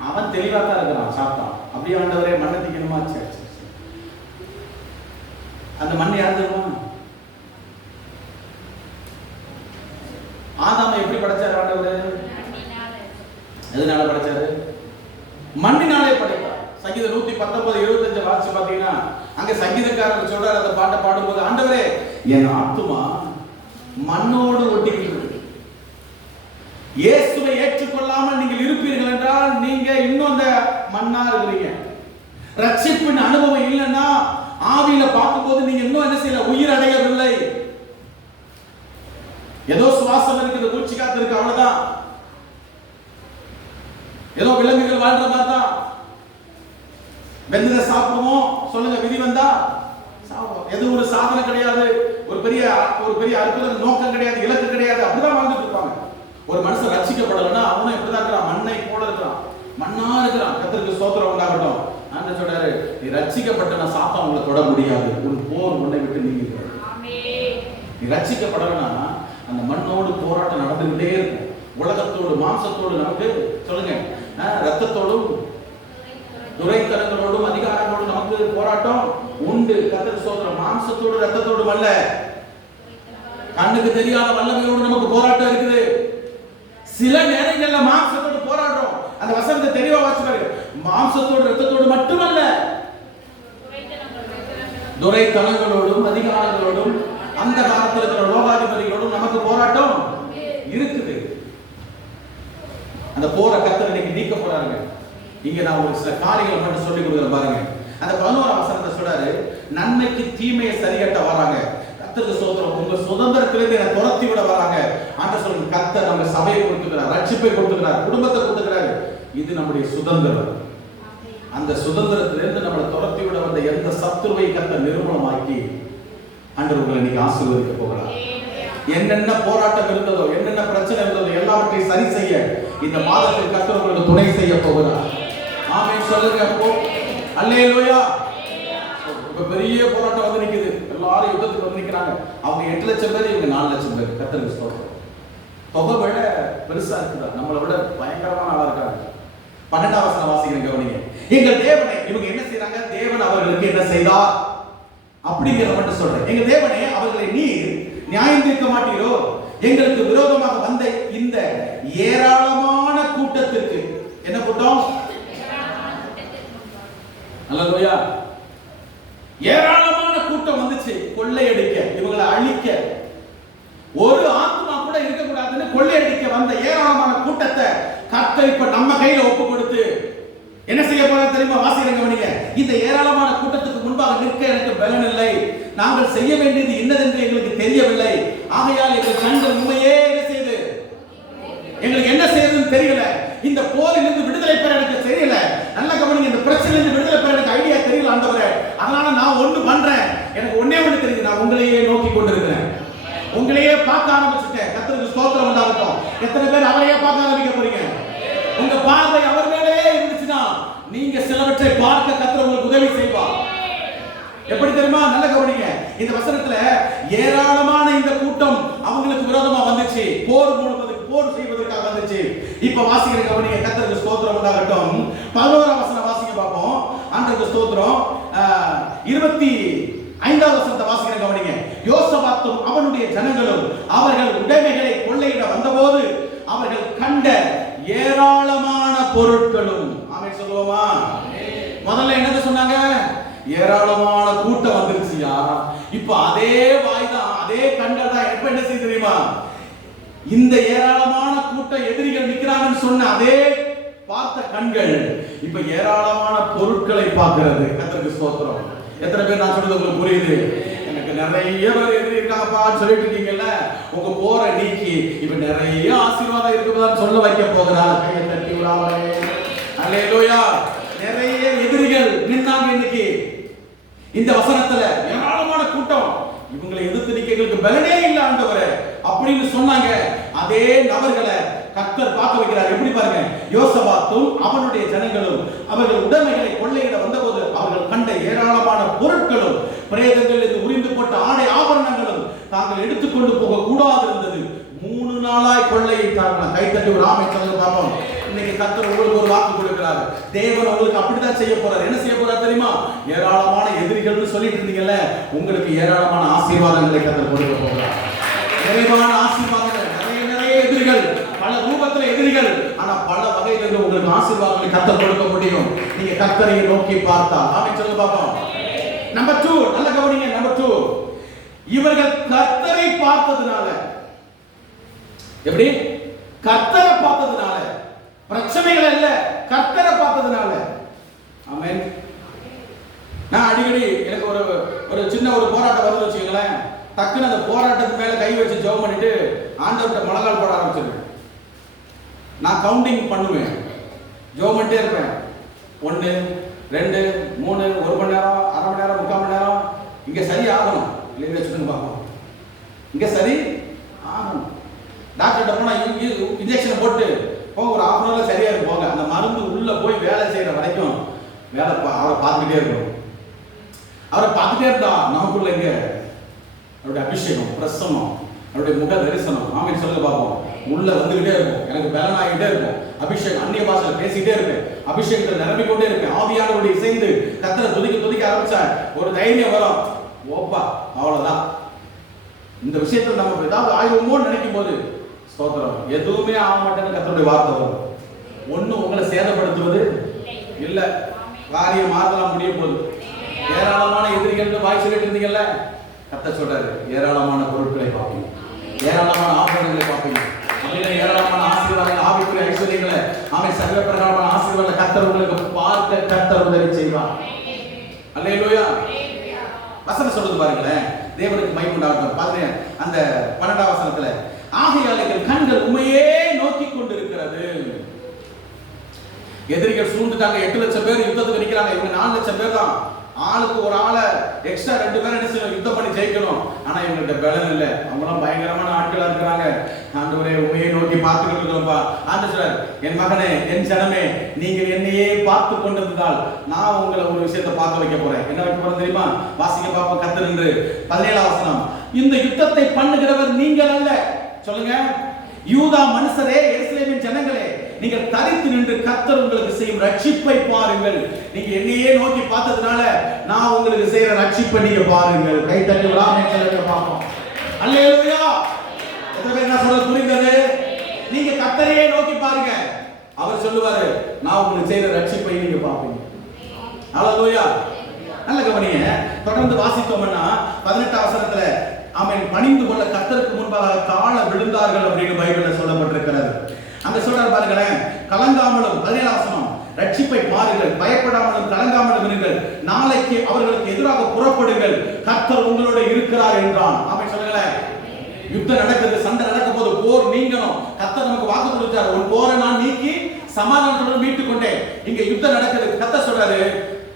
அவன் தெளிவா தான் இருக்கிறான், சாப்பிட்டான். அப்படியே ஆண்டவரே மண்ணை திங்கணுமா? அந்த மண்ணை யார் தருமா? ஆதாமை எப்படி படைச்சாரு ஆண்டவர்? எதனால படைச்சாரு? மண்ணினாலே படைத்தார். சங்கீதம் 119:25 வாசிச்சு பாத்தீங்கன்னா, அங்க சங்கீதக்காரர் சொல்றாரு, அந்த பாட்டை பாடும்போது, ஆண்டவரே என் ஆத்துமா மண்ணோடு ஒட்டிக்கிட்டு, இயேசுவை ஏற்றுக்கொள்ளாமல் நீங்கள் இருப்பீர்கள் என்றால் நீங்க இன்னும் அந்த மண்ணா இருக்கிறீங்க. ரட்சிப்பின் அனுபவம் இல்லைன்னா ஆவியில பார்க்கும்போது நீங்க இன்னும் என்ன செய்யல? உயிர் அடையவில்லை. ஏதோ சுவாசம் இருக்குது, மூச்சு காத்து இருக்கு, அவ்வளவுதான். ஏதோ விலங்குகள் வாழ்ற மாதிரி தான். வெந்ததை சாப்பிடுவோம், சொல்லுங்க, விதி வந்தா சாப்பிடுவோம். எது ஒரு சாதனை கிடையாது, ஒரு பெரிய அற்புத நோக்கம் கிடையாது, இலக்கு கிடையாது. அப்படிதான் வாழ்ந்துட்டு இருப்பாங்க. ஒரு மனுஷன் ரட்சிக்கப்படலைன்னா அவனும் எப்படிதான் இருக்கிறான்? மண்ணை போல இருக்கிறான், மண்ணா இருக்கிறான். கர்த்தருக்கு ஸ்தோத்திரம் உண்டாகட்டும். ஆண்டவர் சொல்றாரு, நீ ரட்சிக்கப்பட்டனா சாத்தான் உங்களை தொட முடியாது. ஒரு போர் உன்னை விட்டு நீங்க. நீ ரட்சிக்கப்படலைன்னா அந்த மண்ணோடு போராட்டம் நடந்துகிட்டே இருக்கும். உலகத்தோடு, மாம்சத்தோடு, நமக்கு சொல்லுங்க, ரத்தத்தோடும் துரைத்தனங்களோடும் அதிகாரங்களோடும் நமக்கு போராட்டம் உண்டு. கர்த்தருக்கு ஸ்தோத்திரம். மாம்சத்தோடு ரத்தத்தோடும் அல்ல, கண்ணுக்கு தெரியாத வல்லமையோடு நமக்கு போராட்டம் இருக்குது. சில நேரங்கள்ல மாம்சத்தோடு போராடுறோம். அந்த வசனத்தை தெளிவா வாசிப்பாரு. மாம்சத்தோடு ரத்தத்தோடு மட்டுமல்ல, துரைத்தனங்களோடும் அதிகாரங்களோடும் அந்த காலத்தில் இருக்கிற லோகாதிபதிகளோடும் நமக்கு போராட்டம் இருக்குது. அந்த போரை கர்த்தர் இன்னைக்கு நீக்க போறாருங்க. இங்க நான் ஒரு சில காரியங்களை மட்டும் சொல்லி கொடுக்குறேன் பாருங்க. அந்த 11ஆம் வசனத்தை சொல்றாரு, நன்மைக்கு தீமையை சரிகட்ட வராங்க. கர்த்தருக்கு ஸ்தோத்திரம். உங்க சுதந்திரத்திலிருந்து என்னை துரத்தி விட வராங்க. ஆண்டவர் சொல்லுங்க, கர்த்தர் நம்ம சபையை கொடுத்துக்கிறார், ரட்சிப்பை கொடுத்துக்கிறார், குடும்பத்தை கொடுத்துக்கிறாரு. இது நம்முடைய சுதந்திரம். அந்த சுதந்திரத்திலிருந்து நம்மளை துரத்தி விட வந்த எந்த சத்துருவை கர்த்தர் நிர்மூலமாக்கி ஆண்டவர் உங்களை இன்னைக்கு ஆசீர்வதிக்க போகிறார். என்னென்ன போராட்டம் இருந்ததோ, என்னென்ன பிரச்சனை இருந்ததோ எல்லாவற்றையும் சரி செய்ய இந்த மாதத்தில் கர்த்தர் உங்களுக்கு துணை செய்ய போகிறார். ஆமென் சொல்லுங்க. அப்போ அல்லேலூயா. இப்ப பெரிய போராட்டம் வந்து நிக்குது. எல்லாரும் யுத்தத்துக்கு வந்து நிக்கிறாங்க. அவங்க 8 லட்சம் பேர், இவங்க 4 லட்சம் பேர். கர்த்தருக்கு ஸ்தோத்திரம். தொகை விட பெருசா இருக்குதா? நம்மளை விட பயங்கரமான ஆளா இருக்காங்க. 12ஆம் வசனம் வாசிக்கிறேன், கவனிங்க. எங்கள் தேவனே, இவங்க என்ன செய்றாங்க? தேவன் அவர்களுக்கு என்ன செய்தார் அப்படிங்கிறத மட்டும் சொல்றேன். எங்க தேவனே, அவர்களை நீர் நியாயம் தீர்க்க மாட்டீரோ? எங்களுக்கு விரோதமாக வந்த இந்த ஏராளமான கூட்டத்திற்கு, என்ன கூட்டம்? அல்லேலூயா. ஏராளமான கூட்டம் வந்துச்சு கொள்ளையடிக்க, இவங்களை அழிக்க. ஒரு ஆத்மா கூட இருக்க கூடாதுன்னு கொள்ளையடிக்க வந்த ஏராளமான கூட்டத்தை கர்த்தர் இப்ப நம்ம கையில ஒப்பு கொடுத்து என்ன செய்ய போறாரு தெரியுமா? வாசிக்கிறேன், கவனிங்க. இந்த ஏராளமான கூட்டத்துக்கு முன்பாக நிற்க எனக்கு பலன் இல்லை. நாங்கள் செய்ய வேண்டியது என்னதென்று எங்களுக்கு தெரியவில்லை. ஆகையால் எங்கள் கண்கள் உண்மையே என்ன செய்யுது? எங்களுக்கு என்ன செய்யறதுன்னு தெரியல. இந்த போரிலிருந்து விடுதலை பெற எனக்கு தெரியல. நல்ல கவனிங்க, இந்த பிரச்சனையிலிருந்து விடுதலை பெற எனக்கு ஐடியா தெரியல ஆண்டவரே. அதனால நான் ஒண்ணு பண்றேன். எனக்கு ஒண்ணே ஒண்ணு தெரியுது, நான் உங்களையே நோக்கி கொண்டிருக்கிறேன், உங்களையே பார்க்க ஆரம்பிச்சுட்டேன். கர்த்தருக்கு ஸ்தோத்திரம் உண்டாகட்டும். எத்தனை பேர் அவரையே பார்க்க ஆரம்பிக்க போறீங்க? உங்க பார்வை அவர் மேலேயே இருந்துச்சுன்னா நீங்க சிலவற்றை பார்க்க கர்த்தர் உங்களுக்கு உதவி செய்வார். எப்படி தெரியுமா? நல்ல கவனிங்க. இந்த வசனத்துல ஏராளமான இந்த கூட்டம் அவங்களுக்கு விரோதமா வந்துச்சு. போர் இப்ப வாசிக்கிற கவனிங்க, கர்த்தருக்கு ஸ்தோத்திரம் உண்டாகட்டும். 11ஆம் வசனம் வாசிக்க பார்ப்போம். ஆண்டவருக்கு ஸ்தோத்திரம். 25ஆவது வசனத்தை வாசிக்கிற கவனிங்க. யோசபாத்தும் அவனுடைய ஜனங்களும் அவர்கள் உடைமைகளை கொள்ளையிட வந்தபோது அவர்கள் கண்ட ஏராளமான பொருட்களும். ஆமென் சொல்லுவோமா? முதல்ல என்னது சொன்னாங்க? ஏராளமான கூட்டம் வந்துருச்சுயா. இப்ப அதே வாய்தான், அதே கண்கள் தான் எப்ப என்ன செய்ய தெரியுமா? இந்த ஏராளமான கூட்டம் எதிரிகள் நிக்கிறாங்கன்னு சொன்ன அதே பார்த்த கண்கள் இப்ப ஏராளமான பொருட்களை பார்க்கிறது. கர்த்தருக்கு ஸ்தோத்திரம். எத்தனை பேர் நான் சொல்றது உங்களுக்கு புரியுது? எனக்கு நிறைய பேர் எதிரி இருக்காங்கப்பான்னு சொல்லிட்டு இருக்கீங்கல்ல, உங்க போற நீக்கி இப்ப நிறைய ஆசீர்வாதம் இருக்குதான்னு சொல்ல வைக்க போகிறார். கையை தட்டி விடாமலே. அல்லேலூயா. நிறைய எதிரிகள் நின்னாங்க இன்னைக்கு இந்த வசனத்துல. ஏராளமான கூட்டம், இவங்களை எதிர்த்து நிக்க எங்களுக்கு பலனே இல்ல ஆண்டவரே அப்படின்னு சொன்னாங்க. அதே நபர்களை கர்த்தர் பார்க்க வைக்கிறார். எப்படி பாருங்க, யோசபாத்தும் அவனுடைய ஜனங்களும் அவர்கள் உடைமைகளை கொள்ளையிட வந்தபோது அவர்கள் கண்ட ஏராளமான பொருட்களும் பிரேதங்கள் இது உரிந்து போட்ட ஆடை ஆபரணங்களும் தாங்கள் எடுத்துக்கொண்டு போக கூடாது இருந்தது. 3 நாளாய் கொள்ளையிட்டார்கள். கைத்தட்டி ஒரு ஆமென் சொல்லுங்க பாப்போம். இன்னைக்கு கர்த்தர் உங்களுக்கு ஒரு வாக்கு கொடுக்கிறார். தேவன் உங்களுக்கு அப்படிதான் செய்ய போறார். என்ன செய்ய போறார் தெரியுமா? ஏராளமான எதிரிகள்னு சொல்லிட்டு இருந்தீங்கல்ல, உங்களுக்கு ஏராளமான ஆசீர்வாதங்களை கர்த்தர் கொடுக்க போகிறார். நிறைவான ஆசீர்வாதங்கள். நிறைய எதிரிகள், பல ரூபத்துல எதிரிகள், ஆனா பல வகையில உங்களுக்கு ஆசீர்வாதங்களை கர்த்தர் கொடுக்க முடியும் நீங்க கர்த்தரை நோக்கி பார்த்தா. ஆமென் சொல்லுங்க பாப்போம். நம்பர் 2, நல்ல கவனிங்க. நம்பர் 2, இவர்கள் கர்த்தரை பார்த்ததுனால. எப்படி? கர்த்தரை பார்த்ததுனால. பிரச்சனைகள் இல்ல, கர்த்தரை பார்த்ததுனால. ஆமென். நான் அடிக்கடி எனக்கு ஒரு சின்ன ஒரு போராட்டம் வருது வச்சுக்கங்களேன், டக்குன்னு அந்த போராட்டத்து மேல கை வச்சு ஜெபம் பண்ணிட்டு ஆண்டவர்கிட்ட முழங்கால் போட ஆரம்பிச்சிருவேன். நான் கவுண்டிங் பண்ணுவேன், ஜெபம் பண்ணிட்டே இருப்பேன். 1 2 3 1 மணி நேரம், அரை மணி நேரம், 3/4 மணி நேரம். இங்க சரி ஆகணும் இல்லைன்னு வச்சுக்கோங்க பார்ப்போம். இங்க சரி ஆகணும். டாக்டர்கிட்ட போனா இன்ஜெக்ஷன் போட்டு போக ஒரு 1/2 மணி நேரம் சரியா இருக்கும் போங்க. அந்த மருந்து உள்ள போய் வேலை செய்யற வரைக்கும் வேலை அவரை பார்த்துக்கிட்டே இருக்கணும். அவரை பார்த்துட்டே இருந்தா நமக்குள்ள இங்க அவருடைய அபிஷேகம், பிரசன்னம், அவருடைய முக தரிசனம். ஆமென் சொல்லுங்க பார்ப்போம். உள்ள வந்துகிட்டே இருக்கும். எனக்கு பலன் ஆகிட்டே இருக்கும். அபிஷேகம், அந்நிய பாஷையில பேசிட்டே இருப்பேன். அபிஷேகத்தை நிரம்பிக் கொண்டே இருப்பேன். ஆவியானவருடைய இசைந்து கர்த்தரை துதிக்க ஆரம்பிச்சா ஒரு தைரியம் வரும். ஓப்பா அவ்வளவுதான். இந்த விஷயத்துல நம்ம ஏதாவது ஆயுதமோன்னு நினைக்கும் போது ஸ்தோத்திரம், எதுவுமே ஆக மாட்டேன்னு கர்த்தருடைய வார்த்தை வரும். ஒண்ணு உங்களை சேதப்படுத்துவது இல்ல, காரியம் மாறலாம் முடிய போகுது. ஏராளமான எதிரிகள் வாய் சொல்லிட்டு இருந்தீங்கல்ல, கர்த்தர் சொல்றாரு ஏராளமான பொருட்களை பார்ப்பீங்க, ஏராளமான ஆபரணங்களை பார்ப்பீங்க, ஏராளமான ஆசீர்வாதங்கள், ஆவிக்குரிய ஐஸ்வர்யங்களை, ஆமென், சகல பிரகாரமான ஆசீர்வாதங்களை கர்த்தர் உங்களுக்கு பார்க்க கர்த்தர் உதவி செய்வார். அல்லேலூயா. வசனம் சொல்றது பாருங்களேன், தேவனுக்கு மகிமை உண்டாகட்டும். பாருங்க அந்த 12ஆம் வசனத்துல, ஆகையால் எங்கள் கண்கள் உண்மையே நோக்கி கொண்டிருக்கிறது. எதிரிகள் சூழ்ந்துட்டாங்க. 8 லட்சம் பேர் யுத்தத்துக்கு நிக்கிறாங்க. இவங்க 4 லட்சம் பேர் தான். ஆளுக்கு ஒரு ஆளை எக்ஸ்ட்ரா 2 பேர் என்ன செய்யணும், யுத்தம் பண்ணி ஜெயிக்கணும். ஆனா இவங்கள்ட்ட பலன் இல்லை. அவங்களாம் பயங்கரமான ஆட்களா இருக்கிறாங்க. ஆண்டவரே உண்மையை நோக்கி பார்த்துக்கிட்டு இருக்கிறோம்ப்பா. ஆண்டவர் சொல்றார், என் மகனே, என் ஜனமே, நீங்கள் என்னையே பார்த்து கொண்டிருந்தால் நான் உங்களை ஒரு விஷயத்தை பார்க்க வைக்க போறேன். என்ன வைக்க போறேன் தெரியுமா? வாசிக்க பாப்போம். கர்த்தர் என்று 17ஆம் வசனம், இந்த யுத்தத்தை பண்ணுகிறவர் நீங்கள் அல்ல. சொல்லுங்க, யூதா மனுஷரே, எருசலேமின் ஜனங்களே, நீங்கள் தரித்து நின்று கர்த்தர் உங்களுக்கு செய்யும் ரட்சிப்பை பாருங்கள். நீங்க என்னையே நோக்கி பார்த்ததுனால நான் உங்களுக்கு செய்யற ரட்சிப்பை நீங்க பாருங்கள். கை தட்டி விடாம பார்ப்போம். அல்லேலூயா. எத்தனை பேர் நான் சொல்றது புரிந்தது? நீங்க கர்த்தரையே நோக்கி பாருங்க. அவர் சொல்லுவாரு, நான் உங்களுக்கு செய்யற ரட்சிப்பை நீங்க பார்ப்பீங்க. அல்லேலூயா. நல்ல கவனிங்க. தொடர்ந்து வாசித்தோம்னா 18ஆம் வசனத்துல, ஆமென், பணிந்து கொள்ள கர்த்தருக்கு முன்பாக கால விழுந்தார்கள் அப்படின்னு பைபிள்ல சொல்லப்பட்டிருக்கிறது. அங்க சொல்றாரு பாருங்களேன், கலங்காமலும், 17ஆம் வசனம், ரட்சிப்பை பாருங்கள், பயப்படாமலும் கலங்காமலும் இருங்கள், நாளைக்கு அவர்களுக்கு எதிராக புறப்படுங்கள், கர்த்தர் உங்களோட இருக்கிறார் என்றான். ஆமென் சொல்லுங்களேன். யுத்தம் நடக்குது, சண்டை நடக்க போது, போர் நீங்கணும். கர்த்தர் நமக்கு வாக்கு கொடுத்தார், ஒரு போரை நான் நீக்கி சமாதானத்துடன் மீட்டுக் கொண்டேன். இங்க யுத்தம் நடக்குது. கர்த்தர் சொல்றாரு,